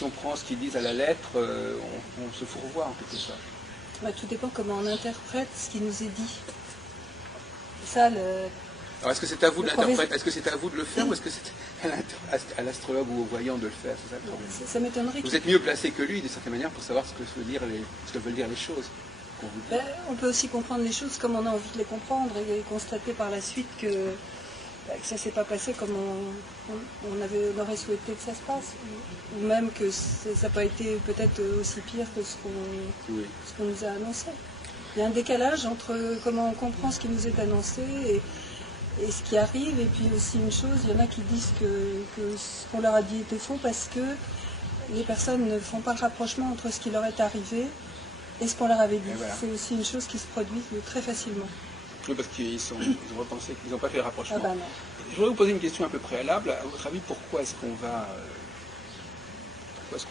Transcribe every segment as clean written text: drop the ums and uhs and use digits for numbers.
si on prend ce qu'ils disent à la lettre, on se fourvoie en quelque sorte. Bah, tout dépend comment on interprète ce qui nous est dit. Ça, Alors est-ce que c'est à vous de l'interpréter, est-ce que c'est à vous de le faire ou est-ce que c'est à l'astrologue ou au voyant de le faire? C'est ça le problème. Ça m'étonnerait. Vous êtes mieux placé que lui, d'une certaine manière, pour savoir ce que veulent dire les choses. Ben, on peut aussi comprendre les choses comme on a envie de les comprendre et constater par la suite que ça ne s'est pas passé comme on aurait souhaité que ça se passe. Ou même que ça n'a pas été peut-être aussi pire que ce qu'on nous a annoncé. Il y a un décalage entre comment on comprend ce qui nous est annoncé et ce qui arrive. Et puis aussi une chose, il y en a qui disent que ce qu'on leur a dit était faux parce que les personnes ne font pas le rapprochement entre ce qui leur est arrivé et ce qu'on leur avait dit. Voilà. C'est aussi une chose qui se produit très facilement. Oui, parce qu'ils ont repensé qu'ils n'ont pas fait le rapprochement. Ah ben non. Je voudrais vous poser une question un peu préalable. À votre avis, pourquoi est-ce qu'on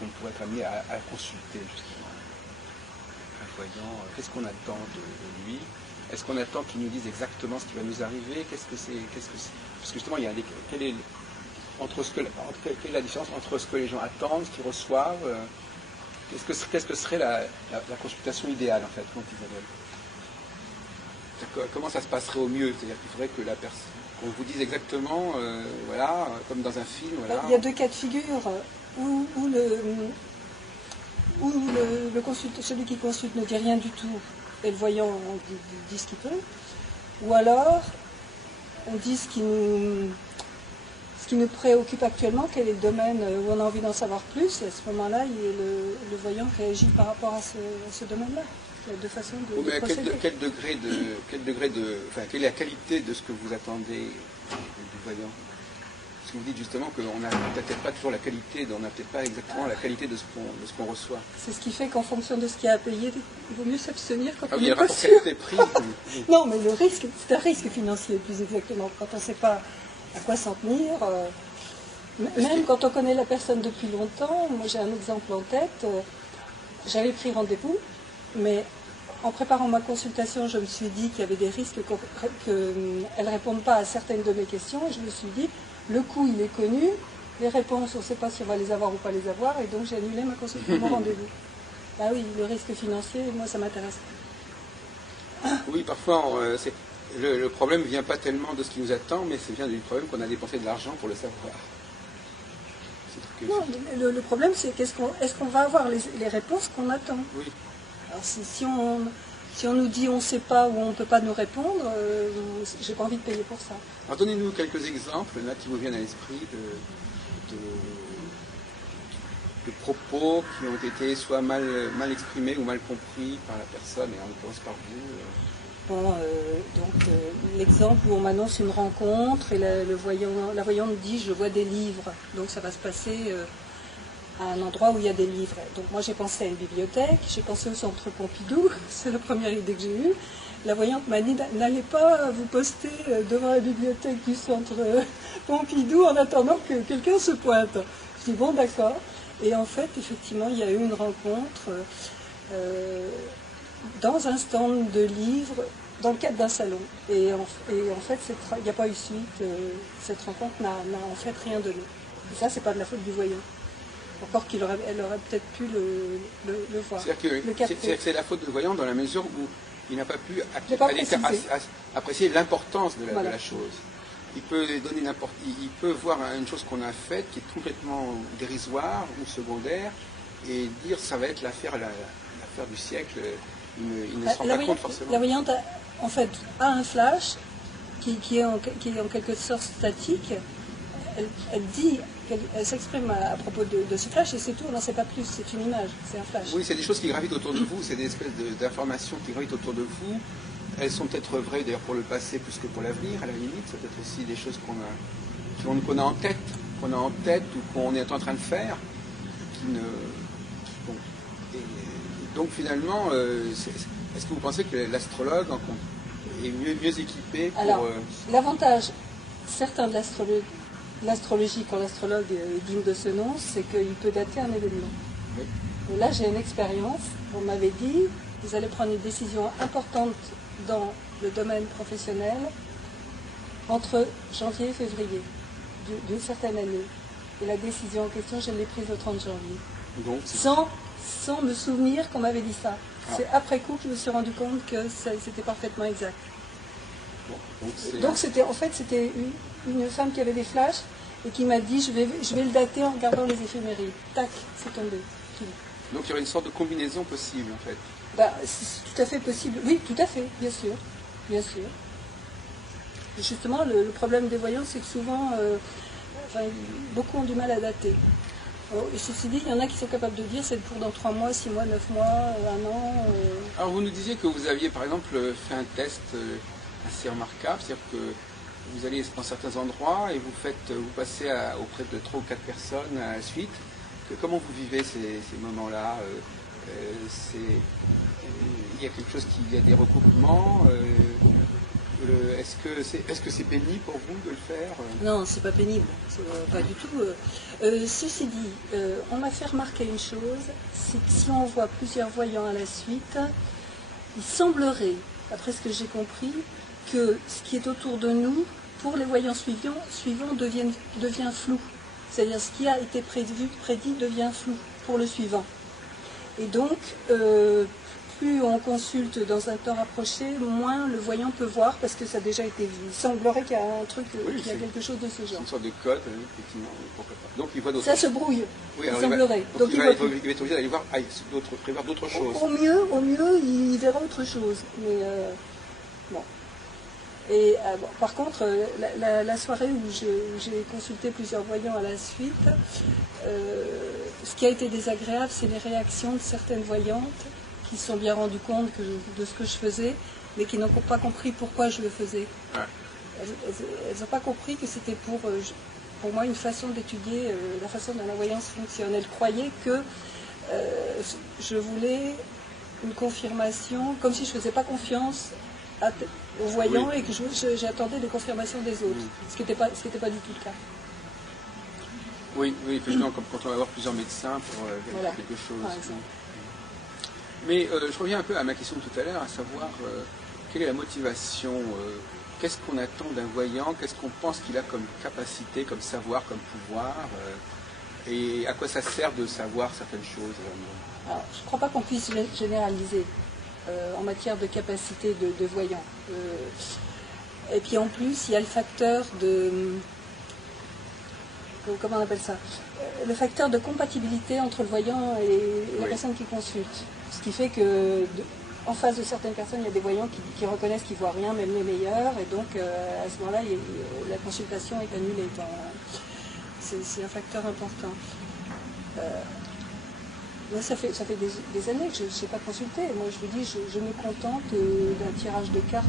pourrait être amené à consulter justement un voyant? Qu'est-ce qu'on attend de lui? Est-ce qu'on attend qu'il nous dise exactement ce qui va nous arriver? Qu'est-ce que c'est? Parce que justement, il y a quelle est la différence entre ce que les gens attendent, ce qu'ils reçoivent? Qu'est-ce que serait la consultation idéale, en fait, quand Isabelle? Comment ça se passerait au mieux? C'est-à-dire qu'il faudrait que qu'on vous dise exactement, voilà, comme dans un film. Voilà. Il y a deux cas de figure, où celui qui consulte ne dit rien du tout, et le voyant dit ce qu'il peut, ou alors on dit ce qui nous préoccupe actuellement, quel est le domaine où on a envie d'en savoir plus, et à ce moment-là, le voyant réagit par rapport à ce domaine-là. Il y a deux façons de procéder. Quelle est la qualité de ce que vous attendez du voyant? Parce que vous dites justement qu'on n'a peut-être pas toujours la qualité, on n'a peut-être pas exactement la qualité de ce qu'on reçoit. C'est ce qui fait qu'en fonction de ce qu'il y a à payer, il vaut mieux s'abstenir quand on n'est pas sûr. Qualité-prix. Non, mais le risque, c'est un risque financier, plus exactement. Quand on ne sait pas à quoi s'en tenir, même quand on connaît la personne depuis longtemps, moi j'ai un exemple en tête, j'avais pris rendez-vous, mais en préparant ma consultation, je me suis dit qu'il y avait des risques qu'elle ne réponde pas à certaines de mes questions, et je me suis dit, le coût il est connu, les réponses on ne sait pas si on va les avoir ou pas les avoir, et donc j'ai annulé ma consultation, mon rendez-vous. Ah oui, le risque financier, moi ça m'intéresse. Oui, parfois, le problème ne vient pas tellement de ce qui nous attend, mais ça vient du problème qu'on a dépensé de l'argent pour le savoir. Non, le problème c'est est-ce qu'on va avoir les réponses qu'on attend? Oui. Alors si on nous dit on ne sait pas ou on ne peut pas nous répondre, j'ai pas envie de payer pour ça. Alors donnez-nous quelques exemples là qui vous viennent à l'esprit de propos qui ont été soit mal exprimés ou mal compris par la personne, et en l'occurrence par vous. Bon, l'exemple où on m'annonce une rencontre et la voyante dit je vois des livres, donc ça va se passer à un endroit où il y a des livres. Donc moi j'ai pensé à une bibliothèque, j'ai pensé au centre Pompidou, c'est la première idée que j'ai eue. La voyante m'a dit n'allez pas vous poster devant la bibliothèque du centre Pompidou en attendant que quelqu'un se pointe. Je dis bon d'accord. Et en fait effectivement il y a eu une rencontre dans un stand de livres dans le cadre d'un salon. Et en fait il n'y a pas eu suite, cette rencontre n'a en fait rien donné. Et ça c'est pas de la faute du voyant. Encore qu'elle aurait peut-être pu le voir. C'est-à-dire que c'est la faute du voyant dans la mesure où il n'a pas pu apprécier l'importance de la chose. Il peut voir une chose qu'on a faite qui est complètement dérisoire ou secondaire et dire ça va être l'affaire du siècle. Il ne se rend pas compte forcément. La voyante en fait a un flash qui est en quelque sorte statique. Elle s'exprime à propos de ce flash et c'est tout, on n'en sait pas plus, c'est une image, c'est un flash. Oui, c'est des choses qui gravitent autour de vous, c'est des espèces d'informations qui gravitent autour de vous. Elles sont peut-être vraies d'ailleurs pour le passé plus que pour l'avenir, à la limite. C'est peut-être aussi des choses qu'on a en tête ou qu'on est en train de faire. Donc finalement, est-ce que vous pensez que l'astrologue est mieux équipé pour... Alors, l'avantage certain de l'astrologie, quand l'astrologue est digne de ce nom, c'est qu'il peut dater un événement. Oui. Et là, j'ai une expérience. On m'avait dit, vous allez prendre une décision importante dans le domaine professionnel entre janvier et février d'une certaine année. Et la décision en question, je l'ai prise le 30 janvier. Donc, c'est- sans me souvenir qu'on m'avait dit ça. Ah. C'est après coup que je me suis rendu compte que c'était parfaitement exact. bon, donc c'est- Donc c'était une femme qui avait des flashs et qui m'a dit je vais le dater en regardant les éphémérides. Tac, c'est tombé. donc il y aurait une sorte de combinaison possible en fait. Bah, c'est tout à fait possible. Oui, tout à fait, bien sûr. Bien sûr. Et justement, le problème des voyants, c'est que souvent, beaucoup ont du mal à dater. Et ceci dit, il y en a qui sont capables de dire c'est pour dans 3 mois, 6 mois, 9 mois, 1 an. Alors vous nous disiez que vous aviez par exemple fait un test assez remarquable, c'est-à-dire que vous allez dans certains endroits et vous passez auprès de 3 ou 4 personnes à la suite. Comment vous vivez ces moments-là il y a quelque chose il y a des recoupements est-ce que c'est pénible pour vous de le faire Non, c'est pas pénible, pas du tout. Ceci dit, on m'a fait remarquer une chose, c'est que si on voit plusieurs voyants à la suite, il semblerait, après ce que j'ai compris, que ce qui est autour de nous, pour les voyants suivants devient flou. C'est-à-dire ce qui a été prédit devient flou pour le suivant. Et donc, plus on consulte dans un temps rapproché, moins le voyant peut voir parce que ça a déjà été vu. Il semblerait qu'il y a un truc, qu'il y a quelque chose de ce c'est genre. une sorte de code, effectivement, pourquoi pas. Donc il voit d'autres Ça se brouille, oui, il alors, semblerait. donc il il va voit être plus. obligé d'aller voir, prévoir d'autres choses. Au mieux, il verra autre chose. Mais bon. Et bon, par contre, la soirée où j'ai consulté plusieurs voyants à la suite, ce qui a été désagréable, c'est les réactions de certaines voyantes qui se sont bien rendues compte de ce que je faisais, mais qui n'ont pas compris pourquoi je le faisais. Ouais. Elles n'ont pas compris que c'était pour moi une façon d'étudier la façon dont la voyance fonctionne. Elles croyaient que je voulais une confirmation, comme si je ne faisais pas confiance aux voyants Oui. et que j'attendais des confirmations des autres, ce qui n'était pas du tout le cas. Oui, effectivement, comme quand on va avoir plusieurs médecins pour Voilà, quelque chose. par exemple. Mais je reviens un peu à ma question de tout à l'heure, à savoir quelle est la motivation, qu'est-ce qu'on attend d'un voyant, qu'est-ce qu'on pense qu'il a comme capacité, comme savoir, comme pouvoir, et à quoi ça sert de savoir certaines choses. Alors, je ne crois pas qu'on puisse généraliser en matière de capacité de voyant. Et puis en plus, il y a le facteur de... Comment on appelle ça? Le facteur de compatibilité entre le voyant et la personne qui consulte. Ce qui fait que, en face de certaines personnes, il y a des voyants qui reconnaissent qu'ils ne voient rien, même les meilleurs, et donc à ce moment-là, la consultation est annulée. C'est un facteur important. Moi, ça fait des années que je ne sais pas consulter. Moi, je vous dis, je me contente d'un tirage de cartes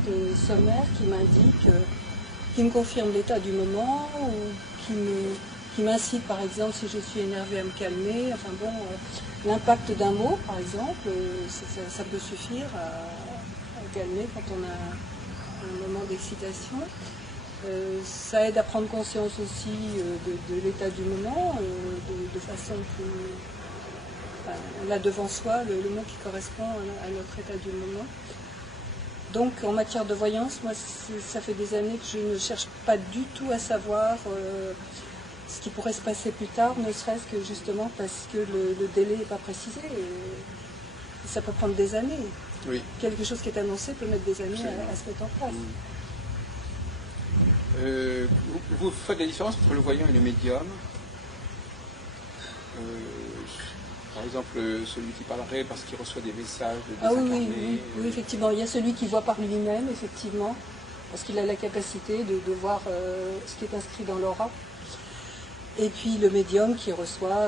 sommaire qui m'indique, qui me confirme l'état du moment, ou qui m'incite, par exemple, si je suis énervée, à me calmer. Enfin bon, l'impact d'un mot, par exemple, ça peut suffire à calmer quand on a un moment d'excitation. Ça aide à prendre conscience aussi de l'état du moment, de façon plus... Enfin, on a devant soi le mot qui correspond à notre état du moment. Donc en matière de voyance, moi ça fait des années que je ne cherche pas du tout à savoir ce qui pourrait se passer plus tard, ne serait-ce que justement parce que le délai n'est pas précisé. Et ça peut prendre des années. Oui. Quelque chose qui est annoncé peut mettre des années à se mettre en place. Vous faites la différence entre le voyant et le médium. Par exemple, celui qui parlerait parce qu'il reçoit des messages de Ah désincarnés. oui, effectivement. Il y a celui qui voit par lui-même, effectivement, parce qu'il a la capacité de voir ce qui est inscrit dans l'aura. Et puis le médium qui reçoit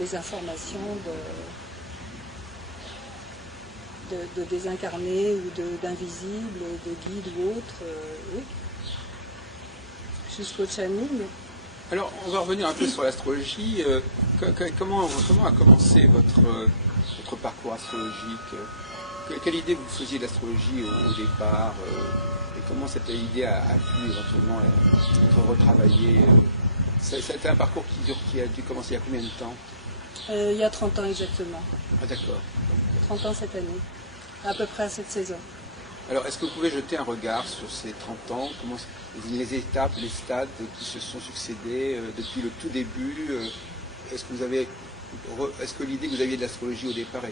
des informations de désincarnés ou d'invisibles, de guides ou autres, oui. Jusqu'au channeling. Alors, on va revenir un peu sur l'astrologie. Comment a commencé votre parcours astrologique? Quelle idée vous faisiez de l'astrologie au départ? Et comment cette idée a pu éventuellement être retravaillée? C'était un parcours qui a dû commencer il y a combien de temps? Il y a 30 ans exactement. Ah d'accord. 30 ans cette année, à peu près à cette saison. Alors, est-ce que vous pouvez jeter un regard sur ces 30 ans, comment les étapes, les stades qui se sont succédés depuis le tout début? Est-ce que vous avez est-ce que l'idée que vous aviez de l'astrologie au départ ne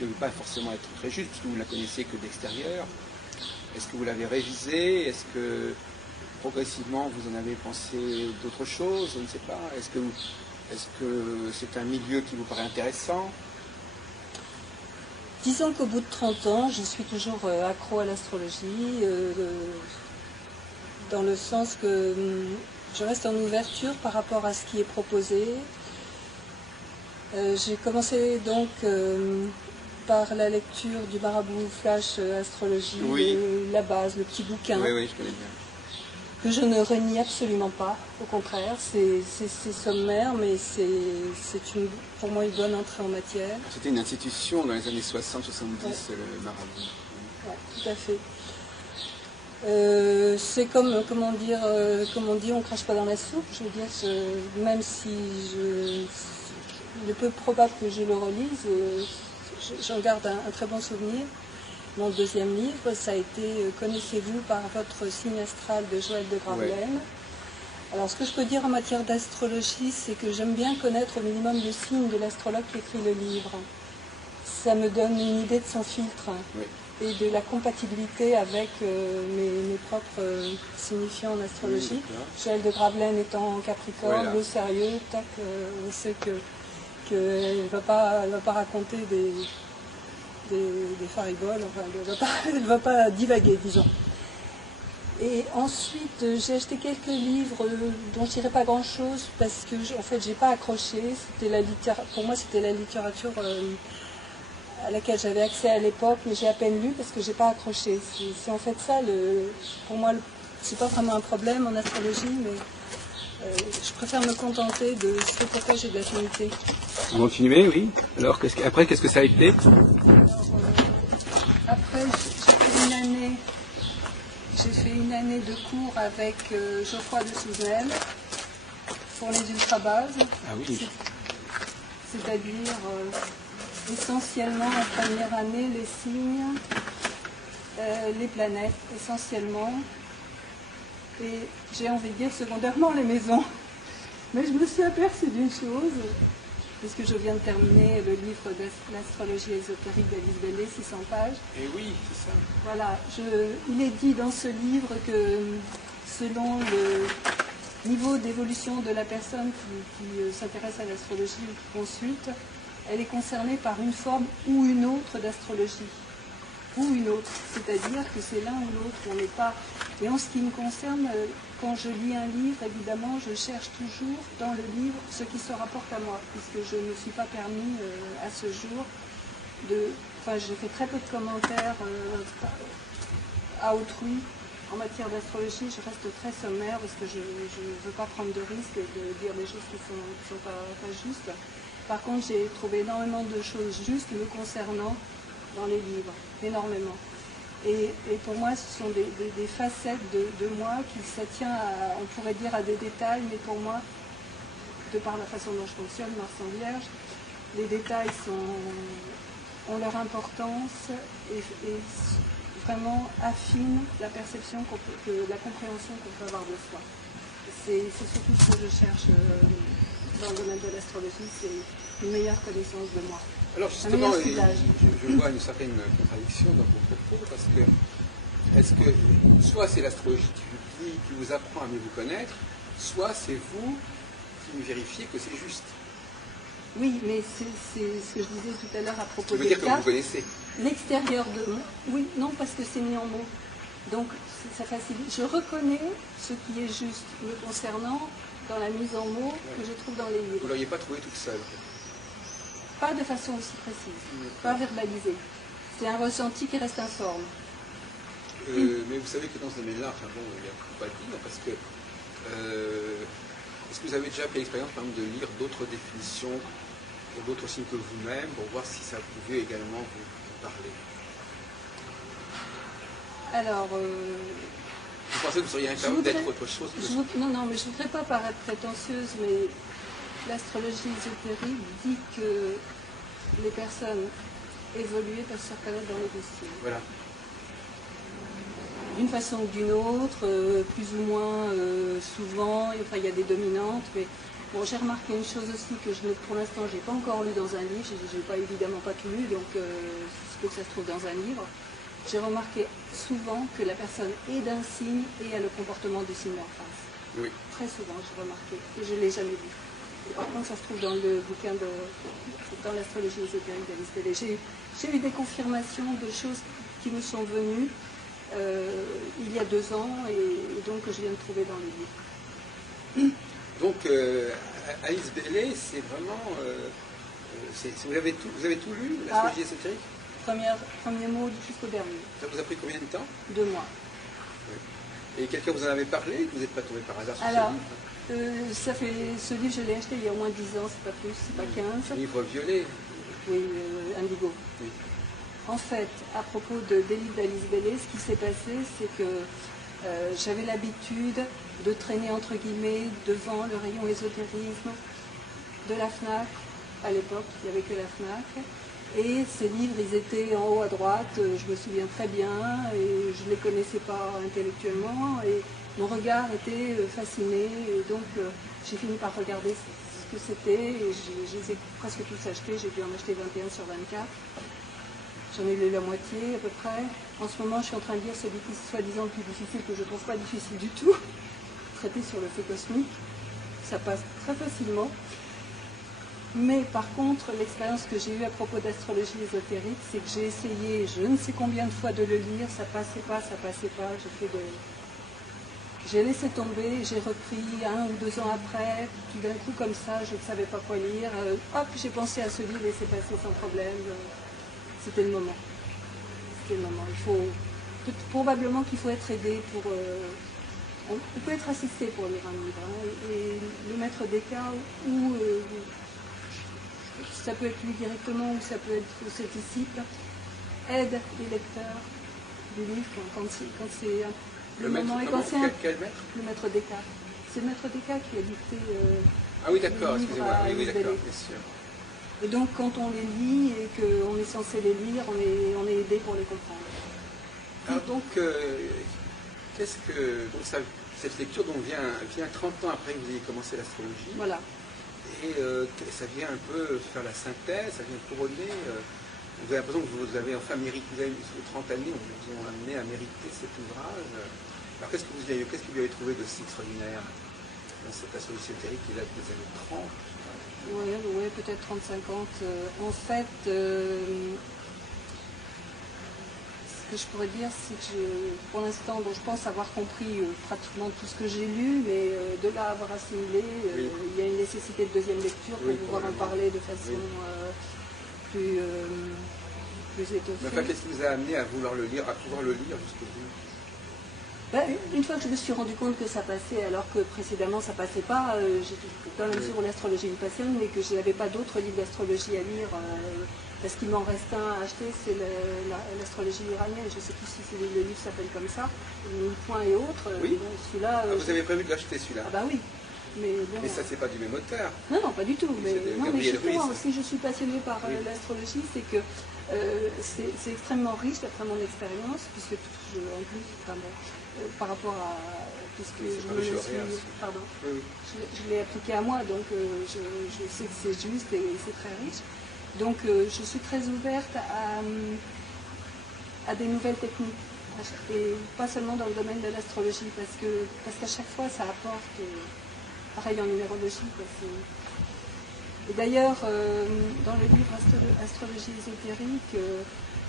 devait pas forcément être très juste, puisque vous ne la connaissiez que d'extérieur? Est-ce que vous l'avez révisée? Est-ce que progressivement vous en avez pensé d'autres choses? Je ne sais pas. Est-ce que c'est un milieu qui vous paraît intéressant? Disons qu'au bout de 30 ans, je suis toujours accro à l'astrologie, dans le sens que je reste en ouverture par rapport à ce qui est proposé. J'ai commencé donc par la lecture du Marabout Flash Astrologie, oui. La base, le petit bouquin, oui, je connais bien. Que je ne renie absolument pas, au contraire, c'est sommaire, mais c'est pour moi une bonne entrée en matière. C'était une institution dans les années 60-70, ouais. Le Marabout. Oui, tout à fait. C'est comme on dit, on crache pas dans la soupe. Je veux dire, même si il est peu probable que je le relise, j'en garde un très bon souvenir. Mon deuxième livre, ça a été « Connaissez-vous par votre signe astral » de Joël de Gravelaine. Ouais. Alors, ce que je peux dire en matière d'astrologie, c'est que j'aime bien connaître au minimum le signe de l'astrologue qui écrit le livre. Ça me donne une idée de son filtre. Oui. Et de la compatibilité avec mes propres signifiants en astrologie. Oui, Joël de Gravelaine étant en Capricorne, voilà. Le sérieux, tac, on sait qu'elle ne va pas raconter des fariboles, enfin, elle ne va pas divaguer, disons. Et ensuite, j'ai acheté quelques livres dont je dirais pas grand-chose parce que, en fait, j'ai pas accroché. Pour moi, c'était la littérature à laquelle j'avais accès à l'époque, mais j'ai à peine lu parce que j'ai pas accroché. C'est en fait ça, pour moi, c'est pas vraiment un problème en astrologie, mais je préfère me contenter de ce pourquoi j'ai de l'affinité. Vous continuez, oui. Alors, après, qu'est-ce que ça a été? Après, j'ai fait une année de cours avec Geoffroy de Souzel pour les ultrabases. Ah oui. C'est-à-dire essentiellement en première année les signes, les planètes essentiellement, et j'ai envie de dire secondairement les maisons. Mais je me suis aperçue d'une chose, puisque je viens de terminer le livre de l'astrologie ésotérique d'Alice Bellet, 600 pages. Et oui, c'est ça. Voilà, il est dit dans ce livre que selon le niveau d'évolution de la personne qui s'intéresse à l'astrologie ou qui consulte, elle est concernée par une forme ou une autre d'astrologie. Ou une autre, c'est-à-dire que c'est l'un ou l'autre, on n'est pas... Et en ce qui me concerne, quand je lis un livre, évidemment, je cherche toujours dans le livre ce qui se rapporte à moi, puisque je ne me suis pas permis à ce jour Enfin, je fais très peu de commentaires à autrui. En matière d'astrologie, je reste très sommaire parce que je ne veux pas prendre de risques et de dire des choses qui ne sont pas justes. Par contre, j'ai trouvé énormément de choses justes me concernant dans les livres, énormément. Et pour moi, ce sont des facettes de moi qui ça tient, on pourrait dire, à des détails, mais pour moi, de par la façon dont je fonctionne, Mars en Vierge, les détails ont leur importance et vraiment affinent la perception, la compréhension qu'on peut avoir de soi. C'est surtout ce que je cherche dans le domaine de l'astrologie, c'est une meilleure connaissance de moi. Alors justement, je vois une certaine contradiction dans vos propos, parce que est-ce que soit c'est l'astrologie qui vous apprend à mieux vous connaître, soit c'est vous qui vérifiez que c'est juste. Oui, mais c'est ce que je disais tout à l'heure à propos des cas. Ça veut dire que vous connaissez. L'extérieur de moi, oui, non, parce que c'est mis en mots. Donc ça facilite. Je reconnais ce qui est juste me concernant dans la mise en mots que je trouve dans les livres. Vous ne l'auriez pas trouvé toute seule. Pas de façon aussi précise, pas verbalisée. C'est un ressenti qui reste informe. Mais vous savez que dans ce domaine-là, enfin bon, il n'y a pas de dire, parce que est-ce que vous avez déjà fait l'expérience, par exemple, de lire d'autres définitions pour d'autres signes que vous-même, pour voir si ça pouvait également vous parler? Alors... vous pensez que vous seriez incapable d'être autre chose que Non, mais je ne voudrais pas paraître prétentieuse, mais l'astrologie ésotérique dit que les personnes évoluées peuvent se reconnaître dans les deux signes. Voilà. D'une façon ou d'une autre, plus ou moins souvent, enfin il y a des dominantes, mais Bon, j'ai remarqué une chose aussi que pour l'instant, je n'ai pas encore lu dans un livre. Je n'ai pas, évidemment pas tout lu, donc il faut que ça se trouve dans un livre. J'ai remarqué souvent que la personne est d'un signe et a le comportement du signe en face. Oui. Très souvent, j'ai remarqué. Et je ne l'ai jamais vu. Et par contre, ça se trouve dans le bouquin dans l'astrologie ésotérique d'Alice Baillet. J'ai eu des confirmations de choses qui me sont venues il y a 2 ans et donc que je viens de trouver dans les livres. Donc, Alice Baillet, c'est vraiment... vous avez tout lu, l'astrologie ésotérique? Premier mot jusqu'au dernier. Ça vous a pris combien de temps? 2 mois. Oui. Et quelqu'un vous en avait parlé? Vous n'êtes pas tombé par hasard sur Alors, ce livre? ce livre, je l'ai acheté il y a au moins 10 ans, c'est pas plus, c'est pas 15. Un livre violet? Oui, indigo. Oui. En fait, à propos des livres d'Alice Baillet, ce qui s'est passé, c'est que j'avais l'habitude de traîner, entre guillemets, devant le rayon ésotérisme de la FNAC. À l'époque, il n'y avait que la FNAC. Et ces livres, ils étaient en haut à droite, je me souviens très bien, et je ne les connaissais pas intellectuellement, et mon regard était fasciné, et donc j'ai fini par regarder ce que c'était, et je les ai presque tous achetés, j'ai dû en acheter 21 sur 24. J'en ai lu la moitié à peu près. En ce moment, je suis en train de lire celui qui est soi-disant le plus difficile, que je ne trouve pas difficile du tout, traité sur le fait cosmique. Ça passe très facilement. Mais par contre, l'expérience que j'ai eue à propos d'astrologie ésotérique, c'est que j'ai essayé je ne sais combien de fois de le lire, ça passait pas. J'ai laissé tomber, j'ai repris 1 ou 2 ans après, tout d'un coup comme ça, je ne savais pas quoi lire. Hop, j'ai pensé à ce livre et c'est passé sans problème. C'était le moment. C'était le moment. Probablement qu'il faut être aidé pour... on peut être assisté pour lire un livre. Hein, et le maître des cas ou... ça peut être lui directement ou ça peut être ses disciples, aide les lecteurs du livre quand c'est le moment. Quel maître? Le maître Descartes. C'est le maître Descartes qui a dicté. Ah oui, d'accord, excusez-moi. Oui, d'accord, bien sûr. Et donc, quand on les lit et qu'on est censé les lire, on est aidé pour les comprendre. Alors donc, cette lecture vient 30 ans après que vous ayez commencé l'astrologie. Voilà. Et ça vient un peu faire la synthèse, ça vient couronner. Vous avez l'impression que vous avez enfin mérité, vous avez 30 années, on vous a amené à mériter cet ouvrage. Alors qu'est-ce que vous lui avez trouvé de si extraordinaire dans cette astrologie ésotérique qui date des années 30? Oui, peut-être 30-50. En fait, ce que je pourrais dire, c'est que pour l'instant, je pense avoir compris pratiquement tout ce que j'ai lu, mais de là à avoir assimilé, il y a une nécessité de deuxième lecture pour pouvoir en parler de façon plus étoffée. Mais enfin, qu'est-ce qui vous a amené à vouloir le lire, à pouvoir le lire jusqu'au bout? Une fois que je me suis rendu compte que ça passait, alors que précédemment ça passait pas, dans la mesure où l'astrologie me passionne, mais que je n'avais pas d'autres livres d'astrologie à lire, parce qu'il m'en reste un à acheter, c'est l'astrologie iranienne. Je ne sais plus si le livre s'appelle comme ça, Mille points et autres. Oui. Celui-là. Vous avez prévu de l'acheter celui-là? Ah bah oui. Mais ça, c'est pas du même auteur. Non, pas du tout. Mais justement, Ruiz. Si je suis passionnée par l'astrologie, c'est que c'est extrêmement riche d'après mon expérience, puisque en plus, par rapport à tout ce que je l'ai appliqué à moi, donc je sais que c'est juste et c'est très riche. Donc je suis très ouverte à des nouvelles techniques, et pas seulement dans le domaine de l'astrologie, parce qu'à chaque fois ça apporte, pareil en numérologie. Et d'ailleurs, dans le livre Astrologie ésotérique,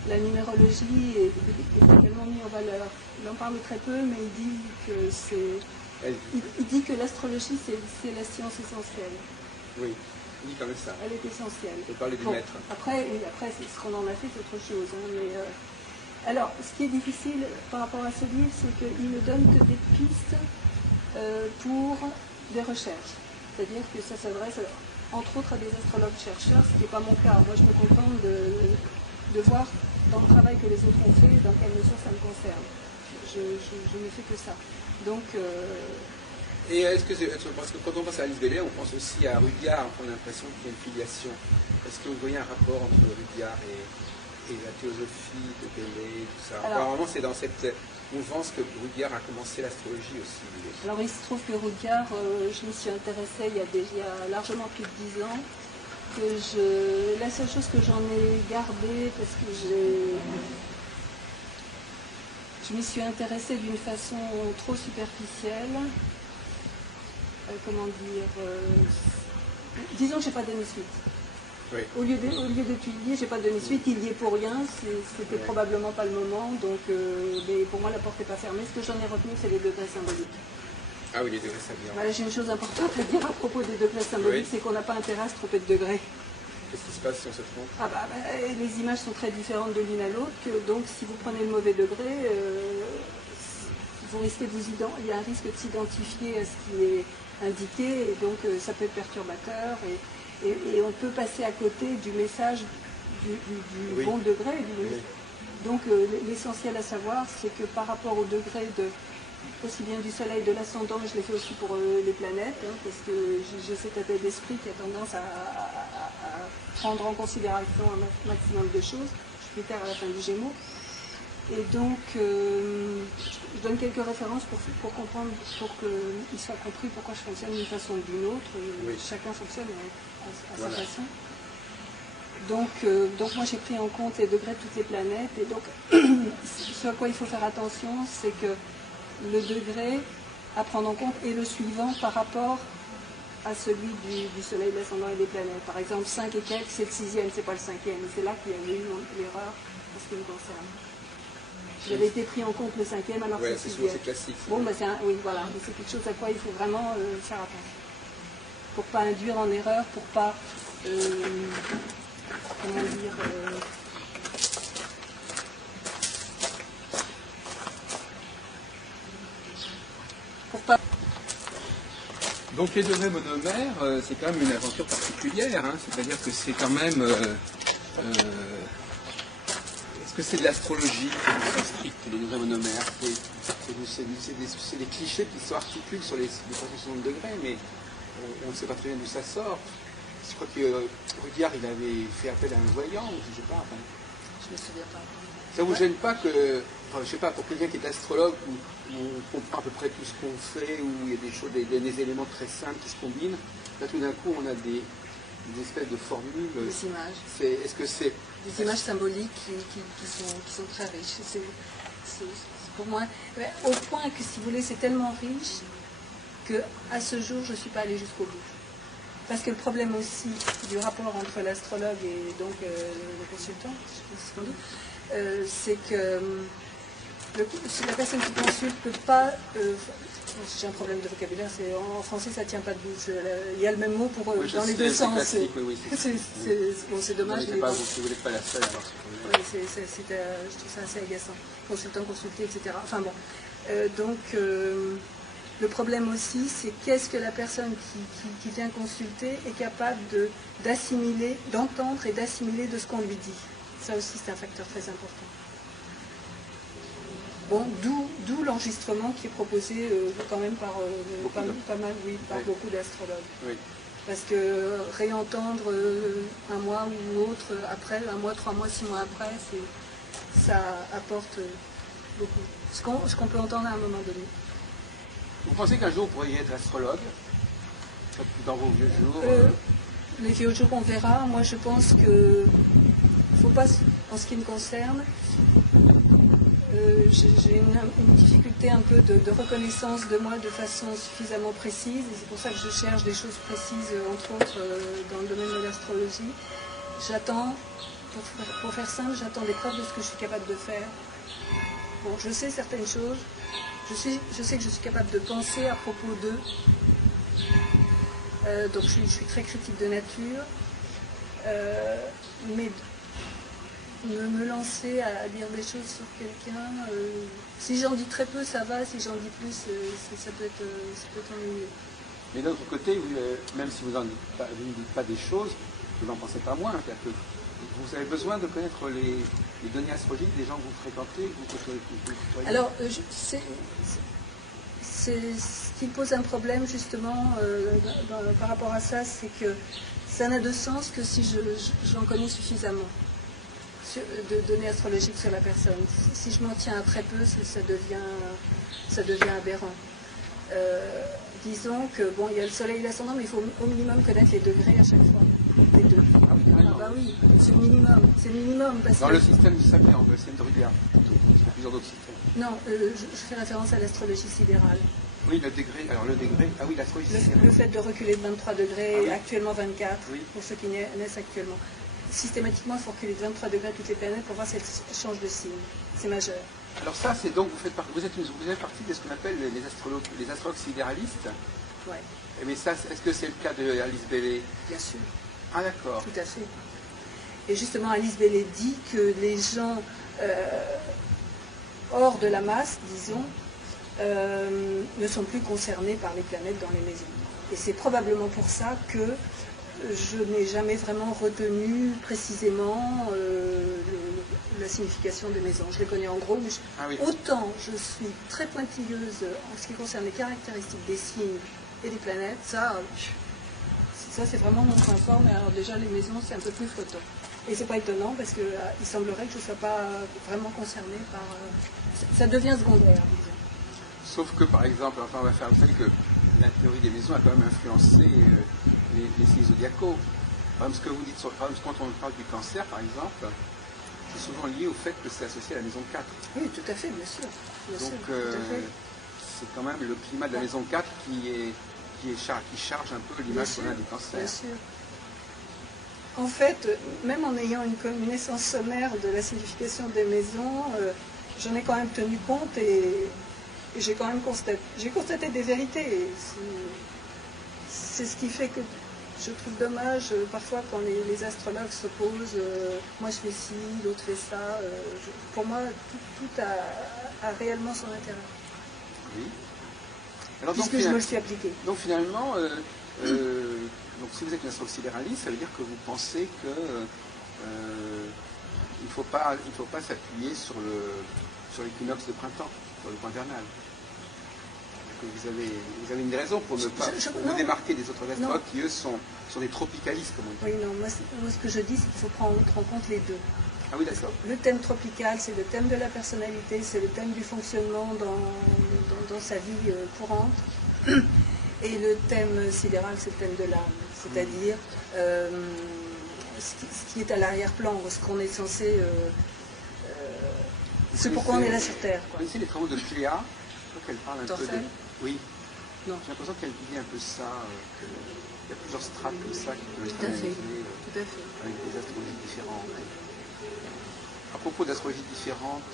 la numérologie est également mise en valeur. Il en parle très peu, mais il dit que l'astrologie, c'est la science essentielle. Oui, il dit quand même ça. Elle est essentielle. Il parlait du maître. Après, ce qu'on en a fait, c'est autre chose. Hein, alors, ce qui est difficile par rapport à ce livre, c'est qu'il ne donne que des pistes pour des recherches. C'est-à-dire que ça s'adresse, entre autres, à des astrologues chercheurs, ce qui n'est pas mon cas. Moi, je me contente de voir dans le travail que les autres ont fait, dans quelle mesure ça me concerne. Je ne fais que ça. Donc... Et parce que quand on pense à Alice Baillet, on pense aussi à Rudyard, on a l'impression qu'il y a une filiation. Est-ce que vous voyez un rapport entre Rudyard et la théosophie de Belley, tout ça. Alors, apparemment, c'est dans cette mouvance que Rudhyar a commencé l'astrologie aussi. Alors il se trouve que Rudhyar, je me suis intéressée il y a largement plus de 10 ans. La seule chose que j'en ai gardée, parce que je m'y suis intéressée d'une façon trop superficielle, comment dire, disons que je n'ai pas donné suite. Oui. Au lieu d'étudier, je n'ai pas donné suite, il y est pour rien, c'était probablement pas le moment, donc mais pour moi la porte n'est pas fermée. Ce que j'en ai retenu, c'est les degrés symboliques. Ah oui, les degrés symboliques. Voilà, j'ai une chose importante à dire à propos des degrés symboliques, c'est qu'on n'a pas intérêt à se tromper de degrés. Qu'est-ce qui se passe si on se trompe? Les images sont très différentes de l'une à l'autre, donc si vous prenez le mauvais degré, vous risquez il y a un risque de s'identifier à ce qui est indiqué, et donc ça peut être perturbateur, et on peut passer à côté du message du bon degré. Donc l'essentiel à savoir, c'est que par rapport au degré aussi bien du soleil, de l'ascendant, je l'ai fait aussi pour les planètes, parce que j'ai cet état d'esprit qui a tendance à prendre en considération un maximum de choses. Jupiter à la fin du Gémeaux. Et donc, je donne quelques références pour comprendre, pour qu'il soit compris pourquoi je fonctionne d'une façon ou d'une autre. Chacun fonctionne à sa façon. Donc moi j'ai pris en compte les degrés de toutes les planètes. Et donc, ce à quoi il faut faire attention, c'est que le degré à prendre en compte est le suivant par rapport à celui du Soleil, de l'ascendant et des planètes. Par exemple, 5 et quelques, c'est le 6e, c'est pas le 5e. Et c'est là qu'il y a eu l'erreur en ce qui me concerne. J'avais été pris en compte le 5e alors que c'est le 6e. C'est classique. Bon, oui, voilà. C'est quelque chose à quoi il faut vraiment faire attention. Pour ne pas induire en erreur, pour ne pas, comment dire, pour pas... Donc les degrés monomères, c'est quand même une aventure particulière, hein. C'est-à-dire que c'est quand même... est-ce que c'est de l'astrologie stricte, les degrés monomères? C'est des clichés qui s'articulent sur les 360 degrés, mais on ne sait pas très bien d'où ça sort. Je crois que Rudhyar, il avait fait appel à un voyant, ou je ne sais pas. Enfin, je ne me souviens pas. Ça ne vous gêne pas que, enfin, je sais pas, pour quelqu'un qui est astrologue, où on comprend à peu près tout ce qu'on fait, où il y a des choses, des éléments très simples qui se combinent, là tout d'un coup on a des espèces de formules. Des images. Est-ce que c'est... Des images symboliques qui sont très riches. C'est pour moi, au point que si vous voulez, c'est tellement riche qu'à ce jour, je ne suis pas allée jusqu'au bout. Parce que le problème aussi du rapport entre l'astrologue et donc le consultant, je pense ce qu'on dit, c'est que la personne qui consulte ne peut pas... j'ai un problème de vocabulaire, en français ça ne tient pas debout. Il y a le même mot pour dans les deux sens. C'est dommage. Vous n'êtes pas la seule alors. Je trouve ça assez agaçant. Consultant, consulté, etc. Enfin bon. Le problème aussi, c'est qu'est-ce que la personne qui vient consulter est capable d'assimiler, d'entendre et d'assimiler de ce qu'on lui dit. Ça aussi, c'est un facteur très important. Bon, d'où l'enregistrement qui est proposé quand même par beaucoup d'astrologues. Oui. Parce que réentendre un mois ou autre après, 1 mois, 3 mois, 6 mois après, ça apporte beaucoup. Ce qu'on peut entendre à un moment donné. Vous pensez qu'un jour vous pourriez être astrologue dans vos vieux jours Les vieux jours, on verra. Moi, je pense que faut pas, en ce qui me concerne, j'ai une difficulté un peu de reconnaissance de moi de façon suffisamment précise. Et c'est pour ça que je cherche des choses précises, entre autres, dans le domaine de l'astrologie. J'attends, pour faire simple, j'attends des preuves de ce que je suis capable de faire. Bon, je sais certaines choses. Je sais que je suis capable de penser à propos d'eux. Donc je suis très critique de nature. Mais me lancer à dire des choses sur quelqu'un, si j'en dis très peu, ça va. Si j'en dis plus, ça peut être ennuyeux. Mais d'un autre côté, même si vous ne dites pas des choses, vous n'en pensez pas moins. C'est-à-dire que vous avez besoin de connaître les données astrologiques des gens que vous fréquentez, que vous côtoyez. Alors, ce qui pose un problème justement par rapport à ça, c'est que ça n'a de sens que si j'en connais suffisamment. de données astrologiques sur la personne. Si je m'en tiens à très peu, ça devient aberrant. Disons que, bon, il y a le soleil et l'ascendant, mais il faut au minimum connaître les degrés à chaque fois. Les deux. Ah oui, carrément. Ah bah oui, c'est le minimum. C'est le minimum. Parce Dans que... le système du Sapien, le système de Rudéa, plutôt. Parce qu'il y a plusieurs d'autres systèmes. Non, je fais référence à l'astrologie sidérale. Oui, le degré. Alors le degré. Ah oui, l'astrologie sidérale. Le fait de reculer de 23 degrés, Ah oui. actuellement 24, Oui. pour ceux qui naissent actuellement. Systématiquement, il faut reculer de 23 degrés toutes les planètes pour voir si elles changent de signe. C'est majeur. Alors ça, c'est donc, vous faites partie de ce qu'on appelle les astrologues sidéralistes. Ouais, Mais ça, est-ce que c'est le cas de Alice Bailey? bien sûr, Ah d'accord. tout à fait. Et justement, Alice Bailey dit que les gens hors de la masse, disons, ne sont plus concernés par les planètes dans les maisons. Et c'est probablement pour ça que je n'ai jamais vraiment retenu précisément la signification des maisons. Je les connais en gros, mais Ah oui. autant je suis très pointilleuse en ce qui concerne les caractéristiques des signes et des planètes, ça c'est vraiment mon point fort, mais alors déjà les maisons c'est un peu plus flottant. Et c'est pas étonnant parce que il semblerait que je ne sois pas vraiment concernée par... ça devient secondaire, disons. Sauf que par exemple, enfin on va faire, vous savez que la théorie des maisons a quand même influencé les signes zodiacaux. Par exemple, ce que vous dites sur, par exemple, quand on parle du cancer, par exemple, c'est souvent lié au fait que c'est associé à la maison 4. Oui, tout à fait, bien sûr. Bien sûr, Donc tout à fait. c'est quand même le climat de la maison 4 qui charge un peu l'image qu'on a du cancer. Bien sûr. En fait, même en ayant une connaissance sommaire de la signification des maisons, j'en ai quand même tenu compte et j'ai quand même constaté des vérités. Et c'est ce qui fait que je trouve dommage parfois quand les astrologues s'opposent, moi je fais ci, l'autre fait ça. Pour moi, tout a réellement son intérêt. Oui. Alors, Puisque je me le suis appliqué. Donc finalement, donc si vous êtes une astrologue sidéraliste, ça veut dire que vous pensez que il ne faut pas s'appuyer sur l'équinoxe de printemps, sur le point vernal. Que vous avez une raison pour ne pas vous démarquer des autres astrologues qui, eux, sont des tropicalistes, comme on dit. Oui, non, moi ce que je dis, c'est qu'il faut prendre en compte les deux. Ah oui, d'accord. Le thème tropical, c'est le thème de la personnalité, c'est le thème du fonctionnement dans sa vie courante. Et le thème sidéral, c'est le thème de l'âme, c'est-à-dire ce qui est à l'arrière-plan, ce qu'on est censé... c'est pourquoi on est là sur Terre. Vous connaissez les travaux de Cléa? Je crois qu'elle parle un peu de... Oui. Non. J'ai l'impression qu'elle dit un peu ça, qu'il y a plusieurs strates comme ça qui peuvent être analysées avec des astrologies différentes. À propos d'astrologies différentes,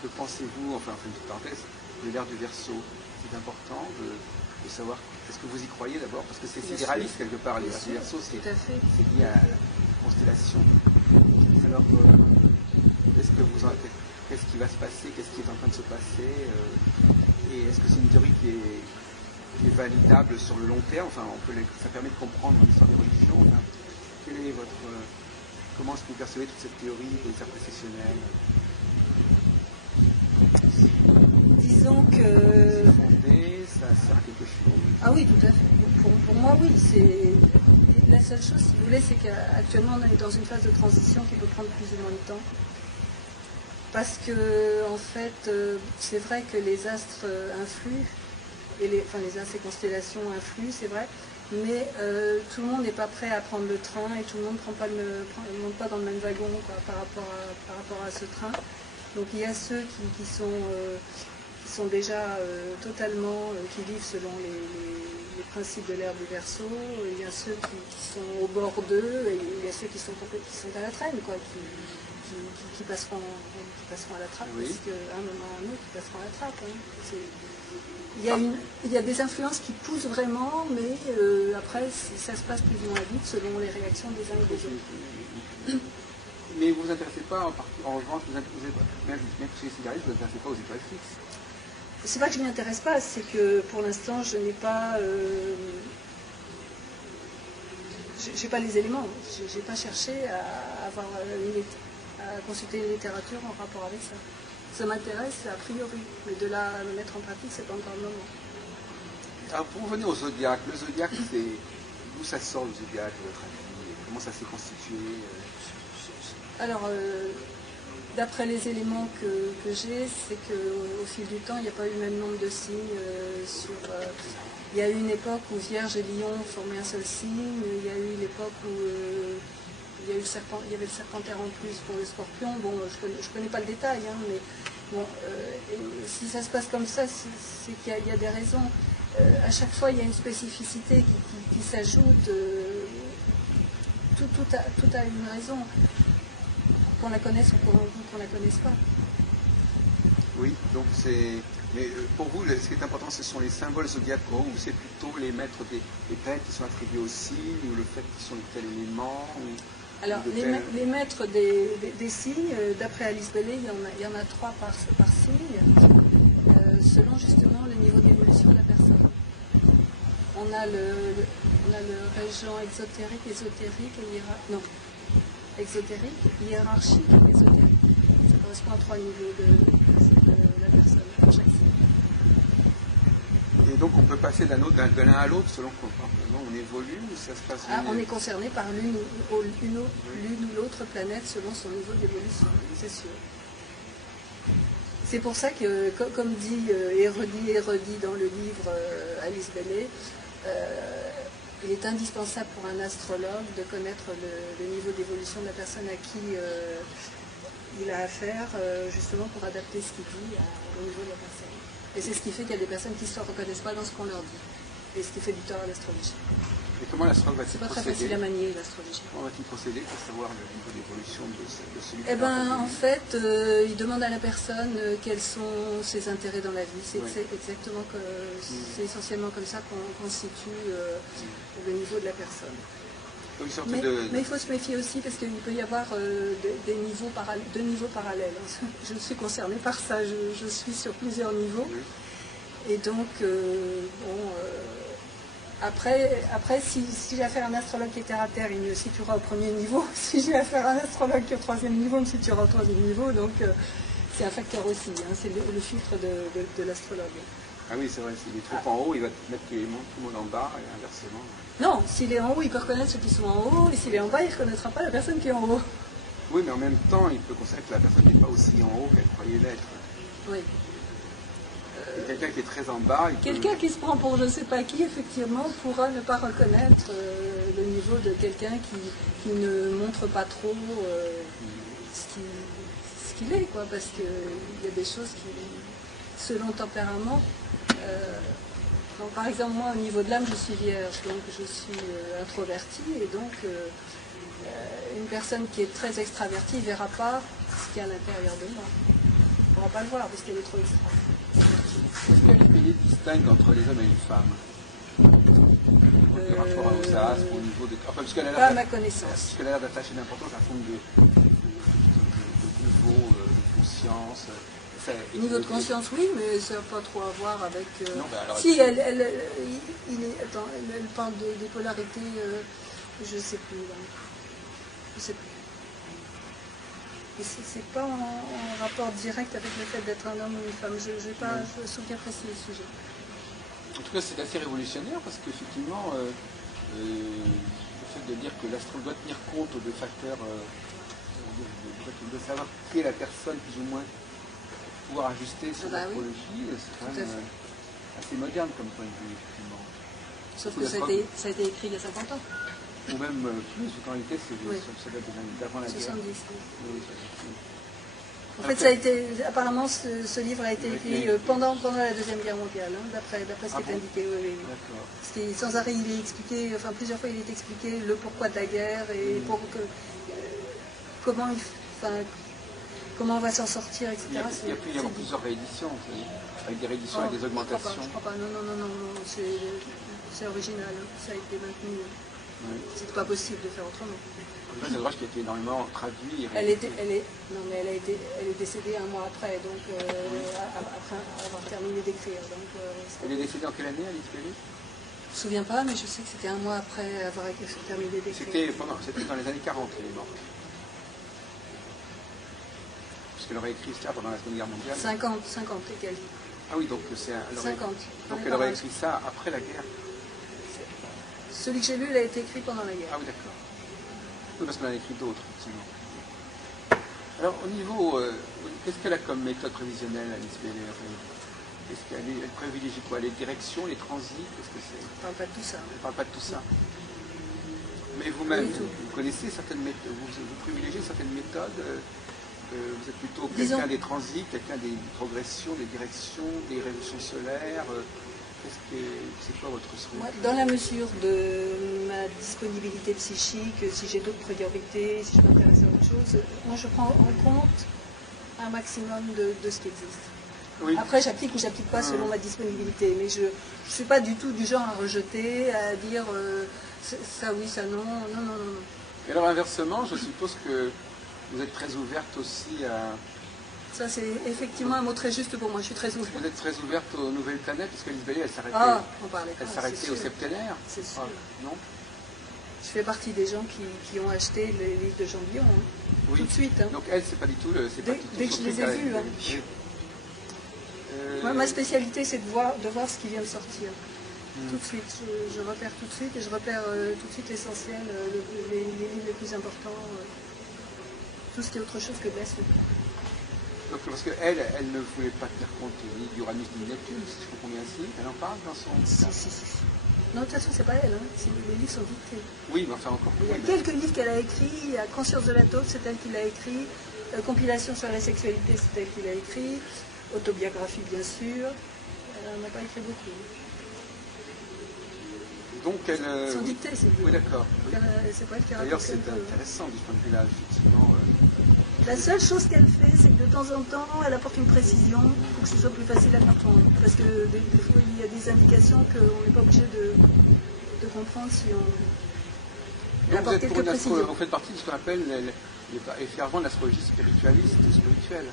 que pensez-vous, enfin une petite parenthèse, de l'ère du Verseau? C'est important de savoir, est-ce que vous y croyez d'abord? Parce que c'est sidéraliste quelque part, l'ère du Verseau, c'est lié à la constellation. Alors, qu'est-ce qui va se passer? Qu'est-ce qui est en train de se passer? Et est-ce que c'est une théorie qui est validable sur le long terme? Enfin, ça permet de comprendre l'histoire des religions. Enfin, comment est-ce que vous percevez toute cette théorie des arts précessionnels? Disons que... Ça sert à quelque chose? Ah oui, tout à fait. Pour moi, oui. La seule chose, si vous voulez, c'est qu'actuellement, on est dans une phase de transition qui peut prendre plus ou moins de temps. Parce que, en fait, c'est vrai que les astres influent, et les astres et constellations influent, c'est vrai, mais tout le monde n'est pas prêt à prendre le train et tout le monde ne monte pas dans le même wagon par rapport à ce train. Donc il y a ceux qui sont déjà totalement, qui vivent selon les principes de l'ère du Verseau, il y a ceux qui sont au bord d'eux, et il y a ceux qui sont à la traîne, qui passeront à la trappe, oui. Parce qu'à un moment ou à un autre, ils passeront à la trappe. Hein. Il y a des influences qui poussent vraiment, mais après, ça se passe plus ou moins vite selon les réactions des uns et des autres. Mais vous ne vous intéressez pas, en revanche, même chez les sidéralistes, vous ne vous intéressez pas aux étoiles fixes? C'est pas que je ne m'y intéresse pas, c'est que pour l'instant, je n'ai pas... j'ai pas les éléments. J'ai pas cherché à consulter une littérature en rapport avec ça. Ça m'intéresse a priori, mais de là à le mettre en pratique, c'est pas encore le moment. Alors pour revenir au zodiaque, le zodiaque, c'est d'où ça sort le zodiaque, à votre avis? Comment ça s'est constitué? Alors, d'après les éléments que j'ai, c'est qu'au fil du temps, il n'y a pas eu le même nombre de signes. Il y a eu une époque où Vierge et Lion formaient un seul signe. Il y a eu l'époque où il y avait le Serpentaire en plus pour le Scorpion. Bon, je connais pas le détail, hein, mais bon, et si ça se passe comme ça, c'est qu'il y a des raisons. À chaque fois, il y a une spécificité qui s'ajoute. Tout a une raison, qu'on la connaisse ou qu'on la connaisse pas. Oui, donc c'est... Mais pour vous, ce qui est important, ce sont les symboles zodiacaux, ou c'est plutôt les maîtres des planètes qui sont attribués au signe, ou le fait qu'ils sont de tel élément Alors, les maîtres des signes, d'après Alice Bailey, il y en a 3 par signe, selon justement le niveau d'évolution de la personne. On a le régent exotérique, ésotérique et exotérique, hiérarchique et ésotérique. Ça correspond à 3 niveaux de la personne, à chaque signe. Et donc on peut passer de l'un à l'autre selon qu'on évolue, ou ça se passe... On est concerné par l'une ou l'autre planète selon son niveau d'évolution, c'est sûr. C'est pour ça que, comme dit Érudit dans le livre Alice Bailey, il est indispensable pour un astrologue de connaître le niveau d'évolution de la personne à qui il a affaire, justement pour adapter ce qu'il dit au niveau de la personne. Et c'est ce qui fait qu'il y a des personnes qui ne se reconnaissent pas dans ce qu'on leur dit. Et ce qui fait du tort à l'astrologie. Et comment l'astrologue va-t-il procéder? C'est pas très facile à manier, l'astrologie. Comment va-t-il procéder pour savoir le niveau d'évolution de celui qui en fait, il demande à la personne quels sont ses intérêts dans la vie. C'est exactement c'est essentiellement comme ça qu'on situe le niveau de la personne. Mais il faut se méfier aussi parce qu'il peut y avoir deux niveaux parallèles. Je suis concernée par ça, je suis sur plusieurs niveaux. Et donc, après si j'ai affaire à un astrologue qui est terre à terre, il me situera au premier niveau. Si j'ai affaire à un astrologue qui est au troisième niveau, il me situera au troisième niveau. Donc, c'est un facteur aussi, hein, c'est le filtre de l'astrologue. Ah oui, c'est vrai, s'il est trop en haut, il va mettre tout le monde en bas et inversement. Non, s'il est en haut, il peut reconnaître ceux qui sont en haut, et s'il est en bas, il ne reconnaîtra pas la personne qui est en haut. Oui, mais en même temps, il peut considérer que la personne n'est pas aussi en haut qu'elle croyait l'être. Oui. Quelqu'un qui est très en bas... Quelqu'un qui se prend pour je ne sais pas qui, effectivement, pourra ne pas reconnaître le niveau de quelqu'un qui ne montre pas trop ce qu'il est, quoi, parce qu'il y a des choses qui, selon le tempérament... donc, par exemple, moi, au niveau de l'âme, je suis vierge, donc je suis introvertie, et donc une personne qui est très extravertie ne verra pas ce qu'il y a à l'intérieur de moi. On ne pourra pas le voir parce qu'elle est trop extravertie. Est-ce que les pays distinguent entre les hommes et les femmes par rapport aux astres, au niveau de... Enfin, pas à ma connaissance. Parce qu'elle a l'air d'attacher d'importance à fond de niveau de conscience. Niveau de conscience, oui, mais ça n'a pas trop à voir avec... Non, ben alors, si, elle parle des polarités, je ne sais plus. Je sais plus. C'est pas en rapport direct avec le fait d'être un homme ou une femme. Je n'ai pas de souvenir précis du sujet. En tout cas, c'est assez révolutionnaire parce qu'effectivement, le fait de dire que l'astrologue doit tenir compte de facteurs, de savoir qui est la personne plus ou moins, pouvoir ajuster son astrologie, c'est quand même assez moderne comme point de vue, effectivement. Sauf que ça a été écrit il y a 50 ans. Ou même plus, en réalité, ça date d'avant la guerre. 70. Oui, en fait, ça a été, apparemment, ce livre a été écrit pendant la Deuxième Guerre mondiale, hein, d'après ce qui est indiqué. Oui. Parce que sans arrêt, il est expliqué, enfin plusieurs fois, il est expliqué le pourquoi de la guerre et comment on va s'en sortir, etc. Il y a pu y avoir plusieurs rééditions, avec des rééditions et des augmentations. Je crois pas. Non, c'est original, ça a été maintenu. Oui. C'est pas possible de faire autrement. C'est un ouvrage qui a été énormément traduit. Elle est décédée un mois après, donc après avoir terminé d'écrire. Elle est décédée en quelle année, Alice Bailey? Je ne me souviens pas, mais je sais que c'était un mois après avoir terminé d'écrire. C'était dans les années 40 qu'elle est morte. Puisqu'elle aurait écrit ça pendant la Seconde Guerre mondiale. 50 et quelques. Ah oui, donc c'est 50. Donc elle aurait écrit ça après la guerre. Celui que j'ai lu, il a été écrit pendant la guerre. Ah oui, d'accord. Oui, parce qu'on en a écrit d'autres, effectivement. Alors, au niveau, qu'est-ce qu'elle a comme méthode prévisionnelle, Alice Bailey? Est-ce qu'elle privilégie quoi? Les directions, les transits? Qu'est-ce que c'est? Je ne parle pas de tout ça. Elle ne parle pas de tout ça. Mais vous-même, Oui, vous connaissez certaines méthodes, vous privilégiez certaines méthodes, vous êtes plutôt Disons, quelqu'un des transits, quelqu'un des progressions, des directions, des révolutions solaires. C'est quoi votre souhait? moi, dans la mesure de ma disponibilité psychique, si j'ai d'autres priorités, si je m'intéresse à autre chose, moi je prends en compte un maximum de ce qui existe. Oui. Après, j'applique ou j'applique pas selon ma disponibilité, mais je ne suis pas du tout du genre à rejeter, à dire ça oui, ça non, non, non, non. Et alors inversement, je suppose que vous êtes très ouverte aussi à... Ça, c'est effectivement un mot très juste pour moi, je suis très ouverte. Vous êtes très ouverte aux nouvelles planètes, parce qu'Alice Bailey, elle s'arrêtait, on parlait pas, elle s'arrêtait au septénaire. C'est sûr. Non? Je fais partie des gens qui ont acheté les livres de Jean Guillon, Oui. tout de suite. Donc elle, c'est pas du tout le... Dès que je les ai vus. Moi, ma spécialité, c'est de voir ce qui vient de sortir. Tout de suite. Je repère tout de suite et je repère tout de suite l'essentiel, les livres les plus importants, tout ce qui est autre chose que de la suite. Donc, parce qu'elle, elle ne voulait pas tenir compte ni d'Uranus ni de Neptune, si je comprends bien ainsi. Elle en parle dans son... Si. Non, de toute façon, c'est pas elle. Les livres sont dictés. Oui, mais enfin encore. Il y a quelques livres qu'elle a écrits. Il y a Conscience de la taupe, c'est elle qui l'a écrit. Compilation sur la sexualité, c'est elle qui l'a écrit. Autobiographie, bien sûr. Elle n'a pas écrit beaucoup. Donc elle... Ils sont dictés, ces livres. Oui, d'accord. Oui. C'est pas elle qui a D'ailleurs, raconté c'est un peu. intéressant du point de vue-là, effectivement. La seule chose qu'elle fait, c'est que de temps en temps, elle apporte une précision pour que ce soit plus facile à comprendre. Parce que des fois, il y a des indications qu'on n'est pas obligé de comprendre si on... Elle apporte quelques précisions. Vous faites partie de ce qu'on appelle les fervents de l'astrologie spiritualiste ou spirituelle.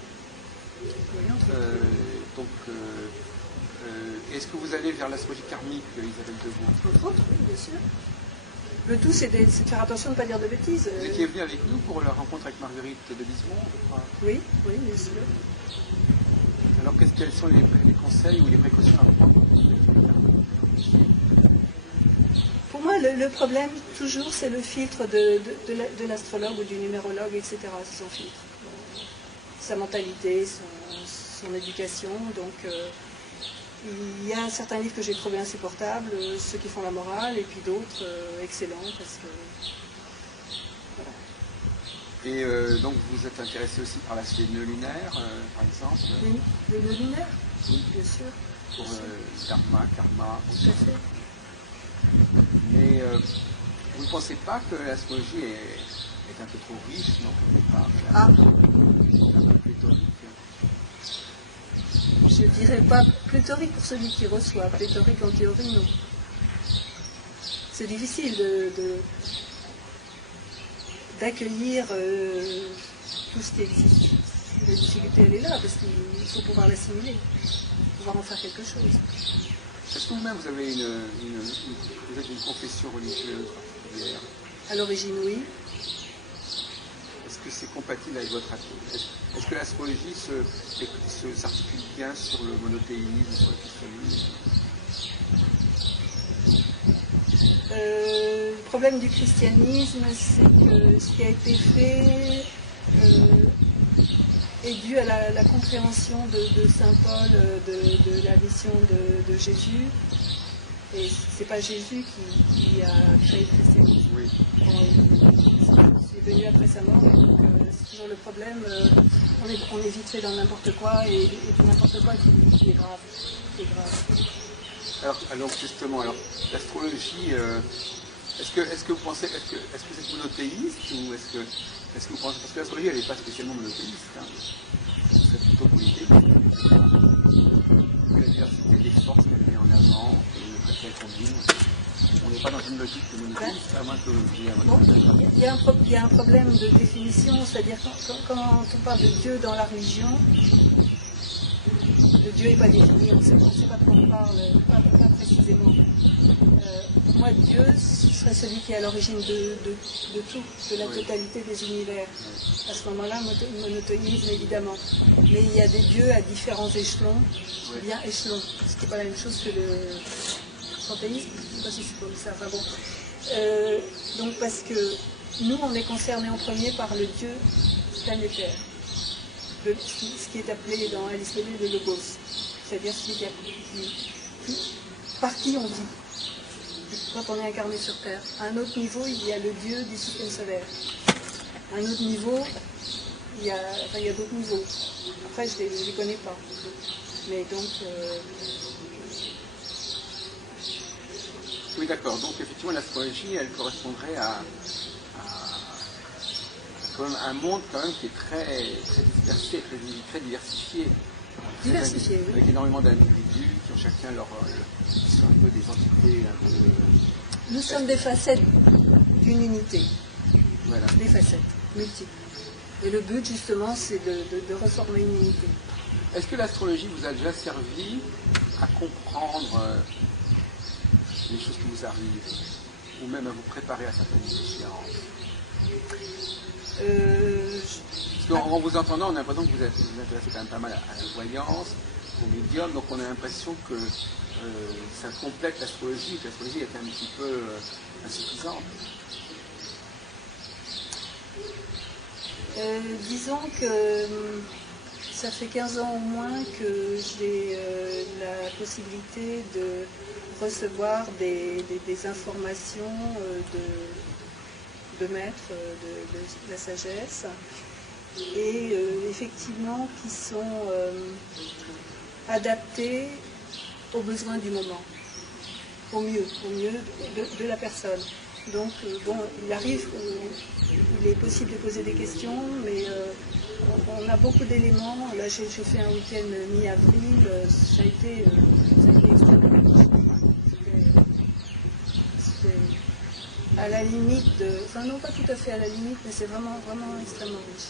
Oui, Donc, est-ce que vous allez vers l'astrologie karmique, Isabelle Debout? entre autres, oui, bien sûr. Le tout, c'est de faire attention de ne pas dire de bêtises. Vous étiez venu avec nous pour la rencontre avec Marguerite de Lismont, je crois. Oui, bien sûr. Alors, quels sont les conseils ou les précautions à prendre? Pour moi, le problème, toujours, c'est le filtre de l'astrologue ou du numérologue, etc. C'est son filtre. Sa mentalité, son éducation. Donc, il y a certains livres que j'ai trouvés insupportables, ceux qui font la morale, et puis d'autres excellents, parce que... Voilà. Et donc, vous êtes intéressé aussi par l'aspect nœud lunaire, par exemple? Oui, le nœud lunaire, oui, bien sûr. Pour karma. Tout à fait. Mais vous ne pensez pas que l'astrologie est un peu trop riche, non? Ah. Un peu pléthorique. Je dirais pas pléthorique pour celui qui reçoit, pléthorique en théorie, non. C'est difficile d'accueillir tout ce qui existe. La difficulté, elle est là, parce qu'il faut pouvoir l'assimiler, pouvoir en faire quelque chose. Est-ce que vous-même, vous avez vous êtes une confession religieuse particulière? À l'origine, oui. Est-ce que c'est compatible avec votre athée? Est-ce que l'astrologie s'articule bien sur le monothéisme, sur le christianisme? Le problème du christianisme, c'est que ce qui a été fait est dû à la compréhension de saint Paul de la mission de Jésus. Et c'est pas Jésus qui a créé le christianisme. Oui. C'est venu après sa mort, donc c'est toujours le problème. On est vite fait dans n'importe quoi et tout n'importe quoi qui est grave. Alors justement, l'astrologie, est-ce que vous pensez, est-ce que c'est monothéiste ou est-ce que vous pensez, parce que l'astrologie elle n'est pas spécialement monothéiste, hein, c'est plutôt politique. La diversité des forces qu'elle met en avant, qu'elle combine. On n'est pas dans une logique de monothéiste, à moins que vous ayez un bon, il y a un problème de définition, c'est-à-dire quand on parle de Dieu dans la religion, le Dieu n'est pas défini, on ne sait pas de quoi on parle, pas précisément. Pour moi, Dieu serait celui qui est à l'origine de tout, de la totalité des univers. À ce moment-là, monothéisme évidemment. Mais il y a des dieux à différents échelons, bien échelons, ce qui n'est pas la même chose que le panthéisme, je ne sais pas si c'est comme ça. Enfin bon. Donc parce que nous, on est concernés en premier par le Dieu planétaire. ce qui est appelé dans Aristote le logos, c'est-à-dire par qui on vit quand on est incarné sur Terre. À un autre niveau, il y a le Dieu du système solaire. À un autre niveau, il y a d'autres niveaux. Après, je ne les connais pas. Mais donc... Oui, d'accord. Donc, effectivement, l'astrologie, elle correspondrait à quand même un monde quand même qui est très dispersé, très diversifié. Diversifié, oui. Avec énormément d'individus qui ont chacun qui sont un peu des entités un peu... Nous sommes des facettes d'une unité. Voilà. Des facettes multiples. Et le but, justement, c'est de reformer une unité. Est-ce que l'astrologie vous a déjà servi à comprendre les choses qui vous arrivent, ou même à vous préparer à certaines échéances? Parce qu'en vous entendant, on a l'impression que vous vous intéressez quand même pas mal à la voyance, au médium, donc on a l'impression que ça complète l'astrologie, que l'astrologie est un petit peu insuffisante. Disons que ça fait 15 ans au moins que j'ai la possibilité de recevoir des informations de maîtres de la sagesse et effectivement qui sont adaptées aux besoins du moment, au mieux de la personne. Donc, bon, il est possible de poser des questions, mais on a beaucoup d'éléments. Là, j'ai fait un week-end mi-avril, ça a été extrêmement riche. C'était à la limite de... Enfin, non, pas tout à fait à la limite, mais c'est vraiment extrêmement riche.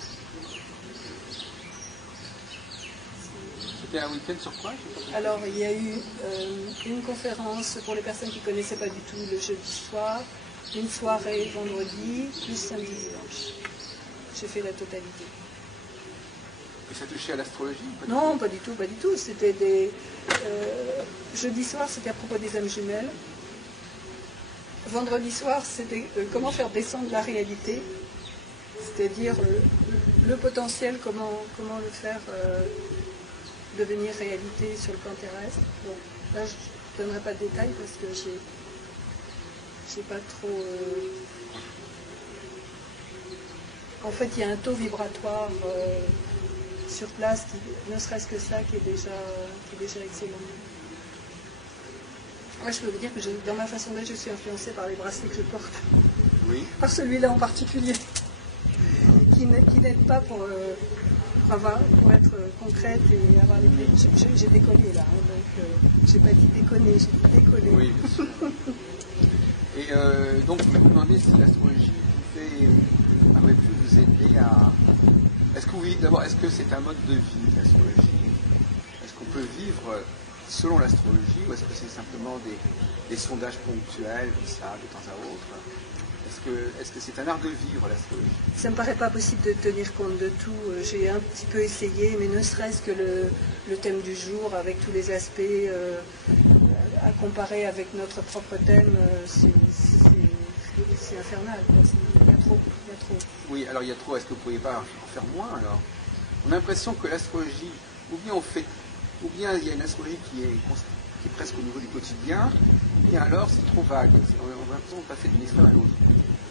C'était un week-end sur quoi? Alors, il y a eu une conférence pour les personnes qui ne connaissaient pas du tout le jeudi soir, une soirée vendredi, plus samedi dimanche. J'ai fait la totalité. Et ça touchait à l'astrologie? Non, pas du tout, pas du tout. C'était des... jeudi soir, c'était à propos des âmes jumelles. Vendredi soir, c'était comment faire descendre la réalité, c'est-à-dire le potentiel, comment le faire devenir réalité sur le plan terrestre. Bon, là, je ne donnerai pas de détails parce que j'ai pas trop... En fait, il y a un taux vibratoire sur place, ne serait-ce que ça, qui est déjà excellent. Moi, je peux vous dire que dans ma façon d'être, je suis influencée par les bracelets que je porte. Oui. Par celui-là en particulier, qui n'aide pas pour être concrète et avoir les clés. J'ai décollé là, hein, donc j'ai pas dit déconner, j'ai dit décoller. Oui, bien sûr. Et donc, je vais vous demander si l'astrologie aurait pu vous aider à... Est-ce que oui, d'abord, est-ce que c'est un mode de vie, l'astrologie? Est-ce qu'on peut vivre selon l'astrologie, ou est-ce que c'est simplement des sondages ponctuels, comme ça, de temps à autre? Est-ce que c'est un art de vivre, l'astrologie? Ça me paraît pas possible de tenir compte de tout. J'ai un petit peu essayé, mais ne serait-ce que le thème du jour, avec tous les aspects à comparer avec notre propre thème, c'est infernal. Il y a trop. Oui, alors il y a trop. Est-ce que vous ne pourriez pas en faire moins, alors? On a l'impression que l'astrologie, ou bien il y a une astrologie qui est presque au niveau du quotidien, ou bien alors c'est trop vague. On a l'impression de passer d'une extrême à l'autre.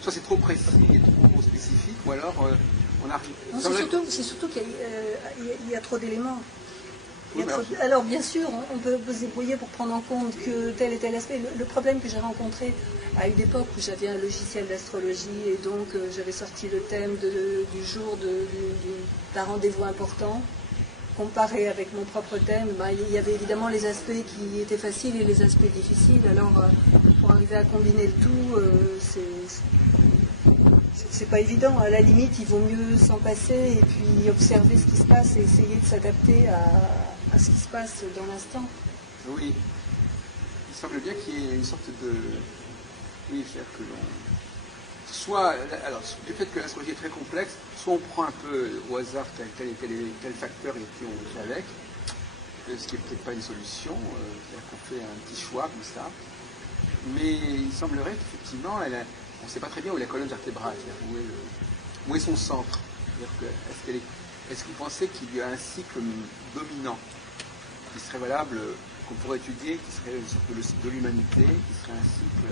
Soit c'est trop précis et trop spécifique, ou alors on arrive... C'est surtout qu'il y a trop d'éléments. Oui, alors bien sûr, on peut se débrouiller pour prendre en compte que tel et tel aspect. Le problème que j'ai rencontré à une époque où j'avais un logiciel d'astrologie et donc j'avais sorti le thème du jour d'un rendez-vous important, comparé avec mon propre thème, il y avait évidemment les aspects qui étaient faciles et les aspects difficiles. Alors pour arriver à combiner le tout, c'est pas évident. À la limite, il vaut mieux s'en passer et puis observer ce qui se passe et essayer de s'adapter à ce qui se passe dans l'instant. Oui. Il semble bien qu'il y ait une sorte de... Oui, c'est-à-dire que l'on... Soit, alors, du fait que l'astrologie est très complexe, soit on prend un peu au hasard tel facteur et puis on fait avec, ce qui n'est peut-être pas une solution, c'est-à-dire qu'on fait un petit choix comme ça. Mais il semblerait qu'effectivement, on ne sait pas très bien où est la colonne vertébrale, c'est-à-dire où est son centre. C'est-à-dire que, est-ce qu'elle est est-ce que vous pensez qu'il y a un cycle dominant qui serait valable, qu'on pourrait étudier, qui serait le cycle de l'humanité, qui serait un cycle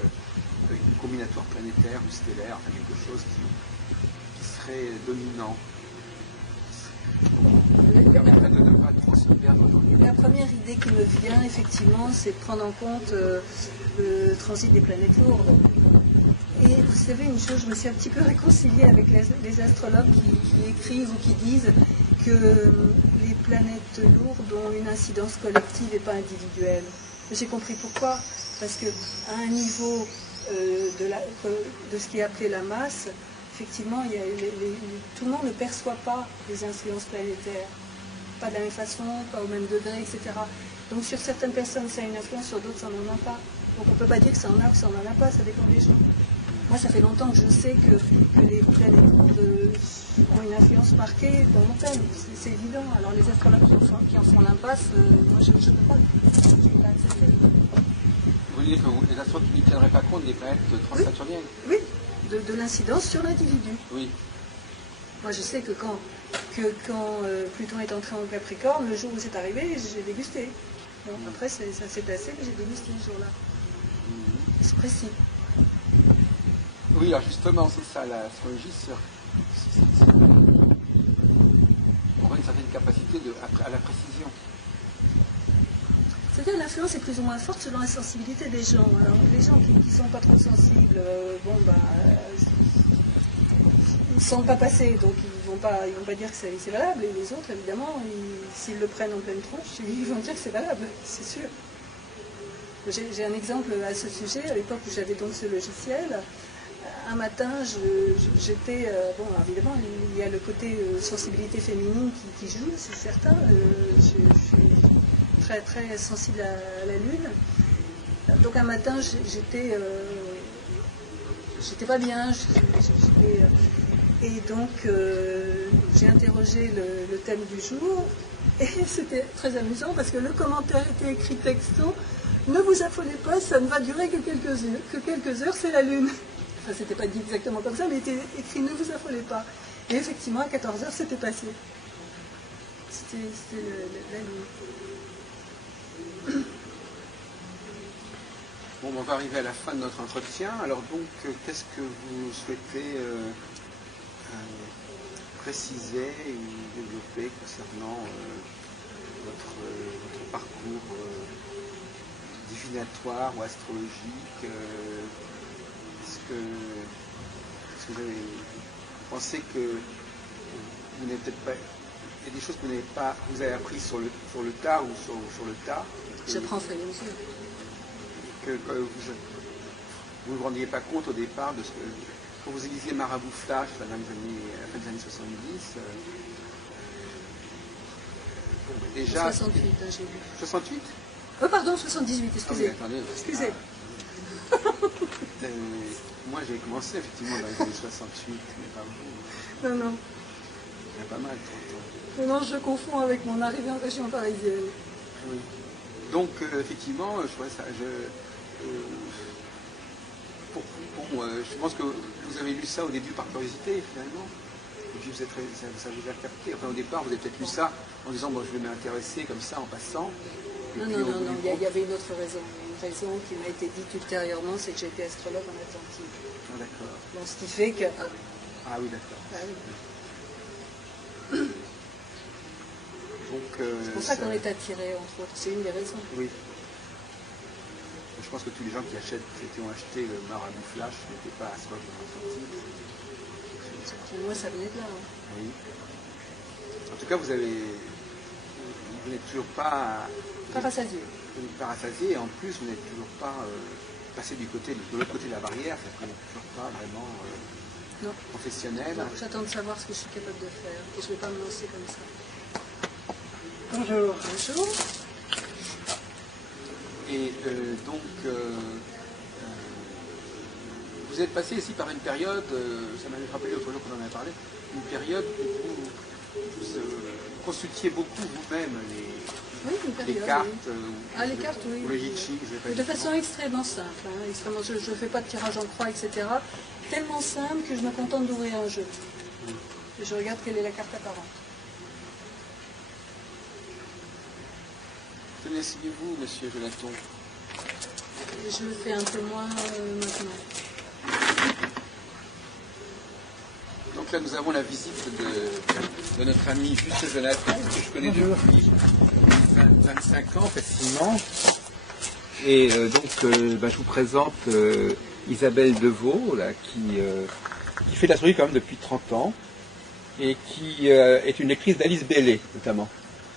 avec une combinatoire planétaire ou stellaire, enfin quelque chose qui serait dominant, qui permettrait de ne pas trop se perdre dans le... La première idée qui me vient, effectivement, c'est de prendre en compte le transit des planètes lourdes. Et vous savez, une chose, je me suis un petit peu réconciliée avec les astrologues qui écrivent ou qui disent que les planètes lourdes ont une incidence collective et pas individuelle. J'ai compris pourquoi. Parce qu'à un niveau de ce qui est appelé la masse, effectivement, tout le monde ne perçoit pas les influences planétaires. Pas de la même façon, pas au même degré, etc. Donc sur certaines personnes, ça a une influence, sur d'autres, ça n'en a pas. Donc on ne peut pas dire que ça en a ou que ça n'en a pas, ça dépend des gens. Moi, ça fait longtemps que je sais que les planètes lourdes ont une influence marquée dans mon thème. C'est évident. Alors les astrologues qui en font l'impasse, moi je ne peux pas. Je ne peux pas accepter. Vous voulez dire que les astrologues ne tiendraient pas compte des planètes transsaturniennes? Oui, de l'incidence sur l'individu. Oui. Moi, je sais que quand Pluton est entré en Capricorne, le jour où c'est arrivé, j'ai dégusté. Bon, après, ça s'est passé, mais j'ai dégusté ce jour-là. C'est précis. Oui, alors justement, c'est ça, l'astrologie aurait une certaine capacité à la précision. C'est-à-dire l'influence est plus ou moins forte selon la sensibilité des gens. Alors, les gens qui ne sont pas trop sensibles, ils ne sont pas passés, donc ils vont pas dire que c'est valable. Et les autres, évidemment, s'ils le prennent en pleine tronche, ils vont dire que c'est valable, c'est sûr. J'ai un exemple à ce sujet. À l'époque où j'avais donc ce logiciel, un matin, j'étais... bon, évidemment, il y a le côté sensibilité féminine qui joue, c'est certain. Je suis très, très sensible à la Lune. Donc un matin, j'étais pas bien. Et donc, j'ai interrogé le thème du jour. Et c'était très amusant parce que le commentaire était écrit texto. Ne vous affolez pas, ça ne va durer que quelques heures, c'est la Lune. Enfin, c'était pas dit exactement comme ça, mais il était écrit ne vous affolez pas. Et effectivement, à 14 heures, c'était passé. C'était la Lune. Bon, on va arriver à la fin de notre entretien. Alors donc, qu'est-ce que vous souhaitez préciser ou développer concernant votre parcours divinatoire ou astrologique? Est-ce que vous pensez que vous n'avez peut-être pas... Il y a des choses que vous avez apprises sur le tard ou sur le tard? J'apprends au fur et à mesure. Que vous ne vous rendiez pas compte au départ de ce que... Quand vous lisiez Marabout Flash à la fin des années 70, déjà... 68, j'ai lu. 68? Oh pardon, 78, excusez. Ah oui, attendez. Excusez. Moi j'ai commencé effectivement dans les années 68, mais pas vous. Non. Il y a pas mal, 30 ans. Non, je confonds avec mon arrivée en région parisienne. Oui. Donc, effectivement, je trouvais ça... je pense que vous avez lu ça au début par curiosité, finalement. Et puis ça vous a capté. Enfin, au départ, vous avez peut-être lu ça en disant, bon, je vais m'intéresser comme ça, en passant. Non, il y avait une autre raison. Une raison qui m'a été dite ultérieurement, c'est que j'étais astrologue en Atlantique. Ah, d'accord. Donc, ce qui fait que... Ah oui, d'accord. Ah, oui. Donc, c'est pour ça qu'on est attiré, entre autres. C'est une des raisons. Oui. Je pense que tous les gens qui ont acheté le Marabout Flash n'étaient pas astrologues en Atlantique. Moi, ça venait de là. Hein. Oui. En tout cas, vous n'êtes toujours pas... Pas rassasié. Vous n'êtes pas rassasié, et en plus, vous n'êtes toujours pas passé de l'autre côté de la barrière, c'est-à-dire que vous n'êtes toujours pas vraiment professionnel. Non, j'attends de savoir ce que je suis capable de faire, et je ne vais pas me lancer comme ça. Bonjour. Bonjour. Et vous êtes passé ici par une période, ça m'avait rappelé l'autre jour qu'on en avait parlé, une période où vous consultiez beaucoup vous-même les cartes, les cartes, oui. Ou les litchis, de façon extrêmement simple. Hein, extrêmement, je ne fais pas de tirage en croix, etc. Tellement simple que je me contente d'ouvrir un jeu. Et je regarde quelle est la carte apparente. connaissiez-vous, monsieur Jonathan? Je le fais un peu moins maintenant. Donc là, nous avons la visite de notre ami Juste Jonathan, que je connais depuis 25 ans facilement. Et je vous présente Isabelle Deveau, là, qui fait de l'astrologie quand même depuis 30 ans, et qui est une lectrice d'Alice Bailey, notamment.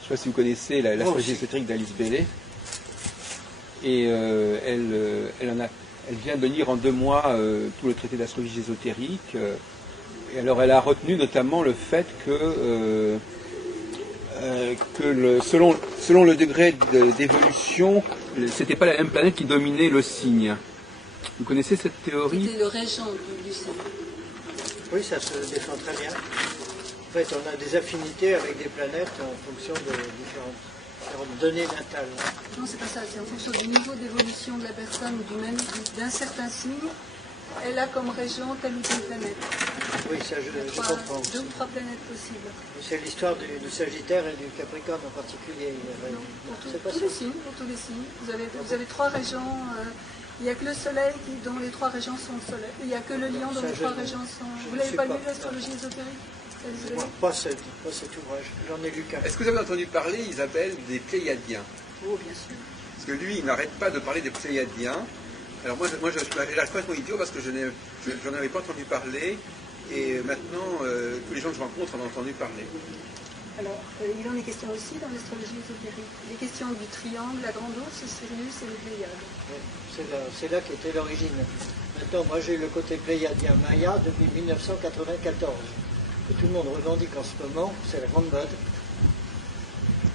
Je ne sais pas si vous connaissez l'astrologie ésotérique d'Alice Bailey. Et elle vient de lire en 2 mois tout le traité d'astrologie ésotérique. Et alors elle a retenu notamment le fait que selon le degré d'évolution, c'était pas la même planète qui dominait le signe. Vous connaissez cette théorie? C'était le régent du signe. Oui, ça se défend très bien. En fait, on a des affinités avec des planètes en fonction de différentes données natales. Non, c'est pas ça. C'est en fonction du niveau d'évolution de la personne ou d'un certain signe. Elle a comme régent telle ou telle planète. Oui, ça je comprends. 2 ou 3 planètes possibles. C'est l'histoire du Sagittaire et du Capricorne en particulier. Pour tous les signes. Vous avez 3 régents. Il n'y a que le Soleil dont les 3 régents sont le Soleil. Il n'y a que le Lion dont les 3 régents sont... Vous l'avez pas lu, l'astrologie ésotérique? Pas cet ouvrage. J'en ai lu qu'un. Est-ce que vous avez entendu parler, Isabelle, des Pléiadiens? Oh, bien sûr. Parce que lui, il n'arrête pas de parler des Pléiadiens. Alors moi je suis complètement idiot parce que je n'en avais pas entendu parler, et maintenant tous les gens que je rencontre en ont entendu parler. Alors, il en est question aussi dans l'astrologie ésotérique. Les questions du triangle, la grande ours, Sirius et les Pléiades. Oui, c'est là qu'était l'origine. Maintenant, moi j'ai le côté pléiadien Maya depuis 1994. Que tout le monde revendique en ce moment, c'est la grande mode,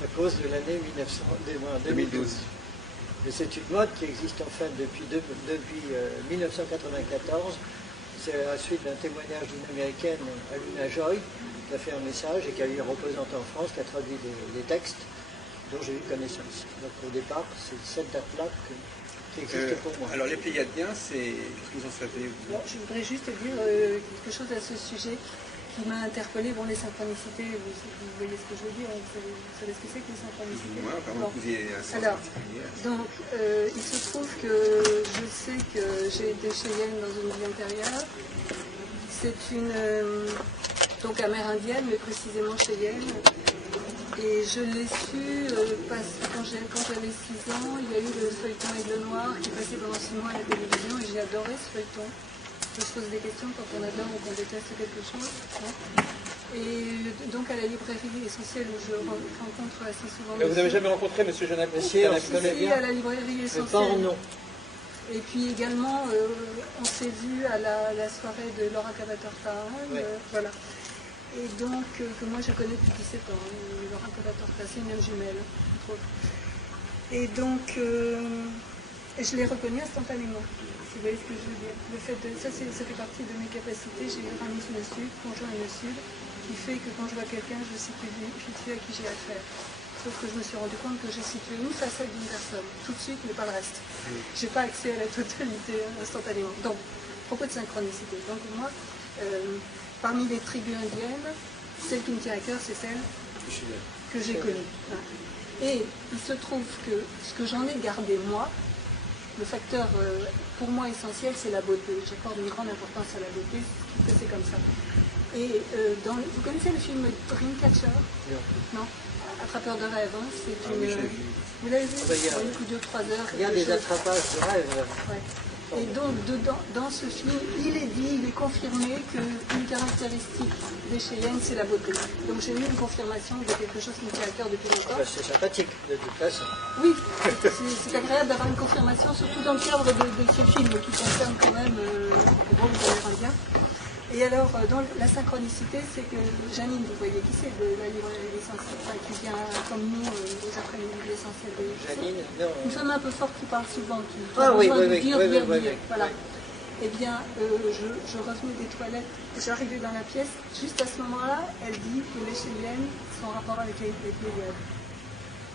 à cause de l'année 2012. Et c'est une mode qui existe en fait depuis 1994. C'est à la suite d'un témoignage d'une américaine, Aluna Joy, qui a fait un message et qui a eu un représentant en France qui a traduit des textes dont j'ai eu connaissance. Donc au départ, c'est cette date-là qui existe pour moi. Alors les Pléiadiens, qu'est-ce que vous en savez? Je voudrais juste dire quelque chose à ce sujet qui m'a interpellée. Bon, les synchronicités, vous voyez ce que je veux dire, vous savez ce que c'est que les synchronicités? Moi, apparemment, vous avez un sens particulier. Donc, il se trouve que je sais que j'ai été Cheyenne dans une vie antérieure. C'est donc amérindienne, mais précisément Cheyenne. Et je l'ai su parce que quand j'avais 6 ans, il y a eu le feuilleton Aigle Noir qui passait pendant 6 mois à la télévision et j'ai adoré ce feuilleton. Je se pose des questions quand on adore ou qu'on déteste quelque chose. Hein. Et donc à la librairie Essentielle où je rencontre assez souvent... Vous n'avez jamais rencontré M. Jonathan? Si, à la librairie Essentielle. Et puis également, on s'est vu à la soirée de Laura Cavatorta. Voilà. Et donc, que moi je connais depuis 17 ans. Laura Cavatorta, c'est une jumelle, entre autres. Et donc, je l'ai reconnue instantanément. Si vous voyez ce que je veux dire. Le fait ça fait partie de mes capacités. J'ai Uranus le Sud, conjoint le Sud, qui fait que quand je vois quelqu'un, je situe à qui j'ai affaire. Sauf que je me suis rendu compte que j'ai situé une facette d'une personne, tout de suite, mais pas le reste. Je n'ai pas accès à la totalité instantanément. Donc, à propos de synchronicité. Donc moi, parmi les tribus indiennes, celle qui me tient à cœur, c'est celle que j'ai connue. Et il se trouve que ce que j'en ai gardé moi, le facteur pour moi essentiel, c'est la beauté. J'accorde une grande importance à la beauté, c'est comme ça. Et vous connaissez le film Dreamcatcher? Non. Attrapeur de rêve, hein. C'est une... Vous l'avez vu? Un coup de 2-3 heures. Il y a des attrapages de rêve. Ouais. Et donc, dans ce film, il est confirmé qu'une caractéristique des Cheyennes, c'est la beauté. Donc j'ai eu une confirmation de quelque chose qui me tient à cœur depuis longtemps. C'est sympathique, de toute façon. Oui, c'est agréable d'avoir une confirmation, surtout dans le cadre de ce film qui concerne quand même le groupe amérindien. Et alors, dans la synchronicité, c'est que Janine, vous voyez qui c'est, de la librairie L'Essentiel, enfin, qui vient comme nous aux après-midi de L'Essentiel. Janine, non. Une femme un peu forte qui parle souvent, qui a besoin de dire. Voilà. Oui. Eh bien, je revenais des toilettes, j'arrivais dans la pièce, juste à ce moment-là, elle dit que les Cheyennes sont en rapport avec les Pléiades.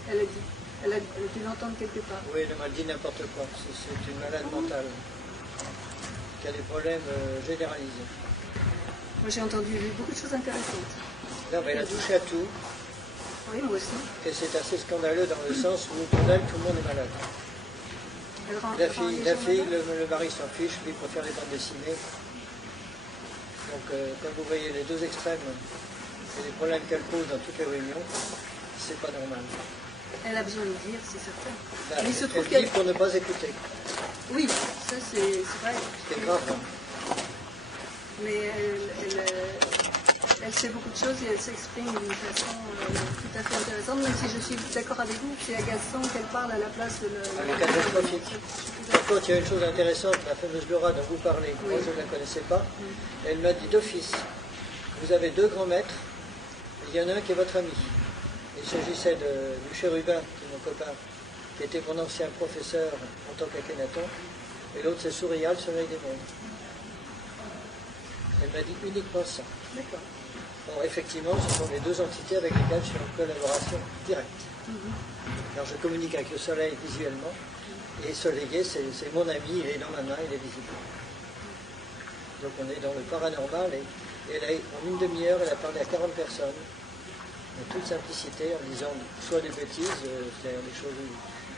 Elle a dit. Elle a dû l'entendre quelque part. Oui, elle m'a dit n'importe quoi. C'est une malade mentale qui a des problèmes généralisés. Moi, j'ai entendu beaucoup de choses intéressantes. Non, mais elle a touché à tout. Oui, moi aussi. Et c'est assez scandaleux dans le sens où autour d'elle, tout le monde est malade. Elle rend La les fille, gens malades. le mari s'en fiche, lui préfère les bandes dessinées. Donc quand vous voyez les deux extrêmes et les problèmes qu'elle pose dans toutes les réunions, c'est pas normal. Elle a besoin de dire, c'est certain. Là, Mais il se trouve elle qu'elle... dit pour ne pas écouter. Oui, ça c'est vrai. C'est grave. Hein. Mais elle sait beaucoup de choses et elle s'exprime d'une façon tout à fait intéressante, même si je suis d'accord avec vous, c'est agaçant qu'elle parle à la place de Elle est catastrophique. Par contre, il y a une chose intéressante, la fameuse Laura dont vous parlez, moi je ne la connaissais pas, elle m'a dit d'office, vous avez deux grands maîtres, et il y en a un qui est votre ami. Il s'agissait du chérubin, qui est mon copain, qui était mon ancien professeur en tant qu'Akhenaton, et l'autre c'est Sourial, le soleil des mondes. Elle m'a dit uniquement ça. D'accord. Bon, effectivement, ce sont les deux entités avec lesquelles je suis en collaboration directe. Alors je communique avec le soleil visuellement, et Soleillé, c'est mon ami, il est dans ma main, il est visible. Donc on est dans le paranormal, et elle a, en une demi-heure, elle a parlé à 40 personnes, en toute simplicité, en disant soit des bêtises, c'est-à-dire des choses,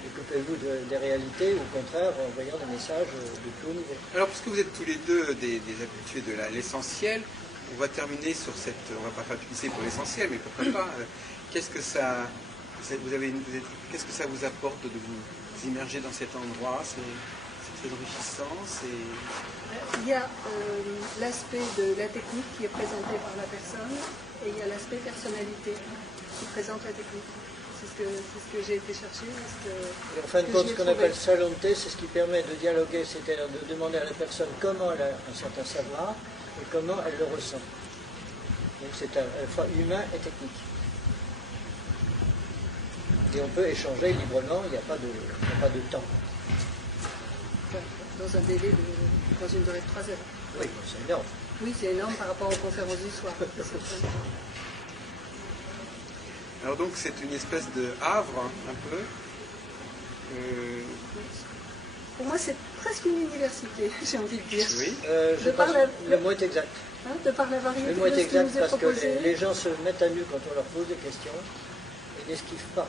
découpez-vous des réalités, ou au contraire, en envoyant des messages de tout niveau. Alors, puisque vous êtes tous les deux des habitués de l'essentiel, on va terminer sur cette... On ne va pas faire publicité pour l'essentiel, mais pourquoi pas. Qu'est-ce que ça... Qu'est-ce que ça vous apporte de vous immerger dans cet endroit? C'est très enrichissant. Il y a l'aspect de la technique qui est présenté par la personne et il y a l'aspect personnalité qui présente la technique. C'est ce que j'ai été chercher. Et en fin de compte, ce qu'on appelle salonté, c'est ce qui permet de dialoguer, c'est-à-dire de demander à la personne comment elle a un certain savoir et comment elle le ressent. Donc c'est à la fois humain et technique. Et on peut échanger librement, il n'y a pas de temps. Dans un délai dans une durée de 3 heures. Oui, c'est énorme. Oui, c'est énorme par rapport aux conférences du soir. Alors donc c'est une espèce de havre, un peu. Pour moi, c'est presque une université, j'ai envie de dire. Oui. Le mot est exact. Hein, de par la variété Le mot est de ce qui exact nous est parce proposé. que les gens se mettent à nu quand on leur pose des questions et n'esquivent pas.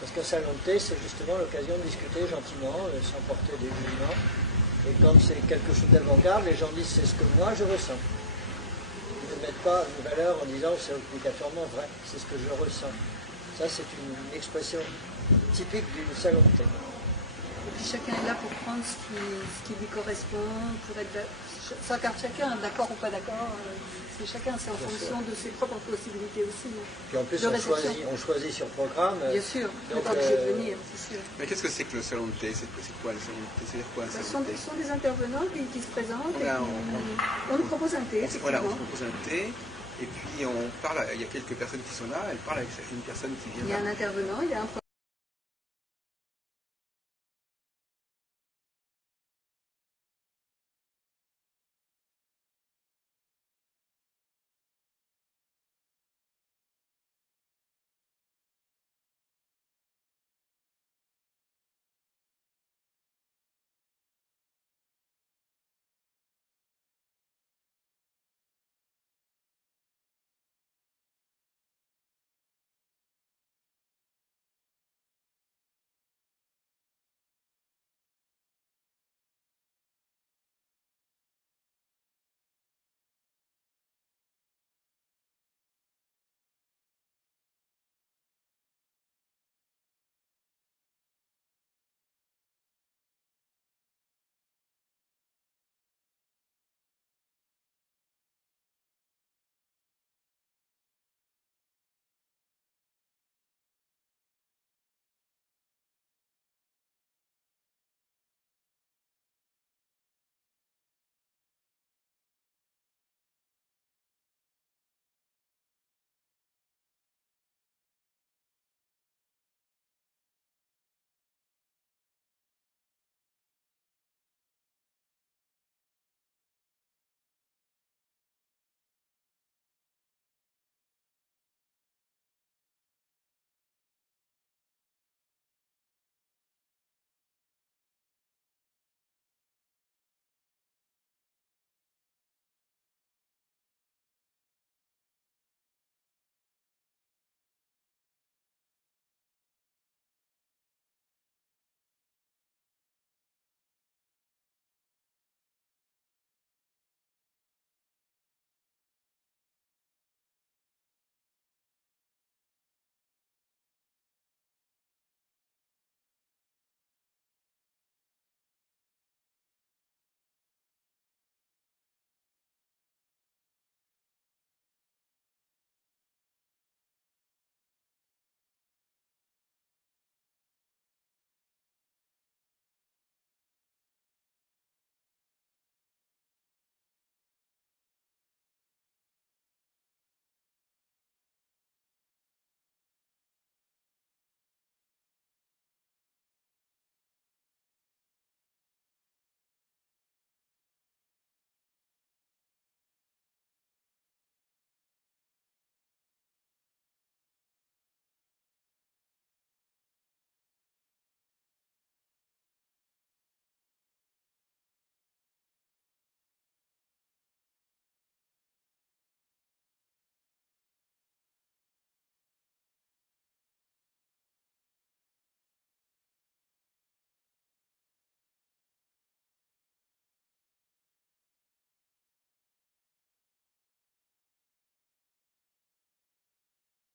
Parce qu'un salon de thé, c'est justement l'occasion de discuter gentiment, sans porter des jugements. Et comme c'est quelque chose d'avant-garde, les gens disent c'est ce que moi je ressens. Ils ne mettent pas une valeur en disant c'est obligatoirement vrai, c'est ce que je ressens. Ça, c'est une expression typique du salon de thé. Et puis chacun est là pour prendre ce qui lui correspond, pour être chacun d'accord ou pas d'accord. C'est chacun, c'est en fonction de ses propres possibilités aussi. Puis en plus, on choisit sur programme. Bien sûr, on n'est pas obligé de venir, c'est sûr. Mais qu'est-ce que c'est que le salon de thé? C'est quoi le salon de thé? C'est-à-dire quoi un salon de thé? Ce sont des intervenants qui se présentent Voilà, et on nous propose un thé. Voilà, on propose un thé. Et puis on parle, il y a quelques personnes qui sont là, elles parlent avec une personne qui vient. Il y a un intervenant, il y a un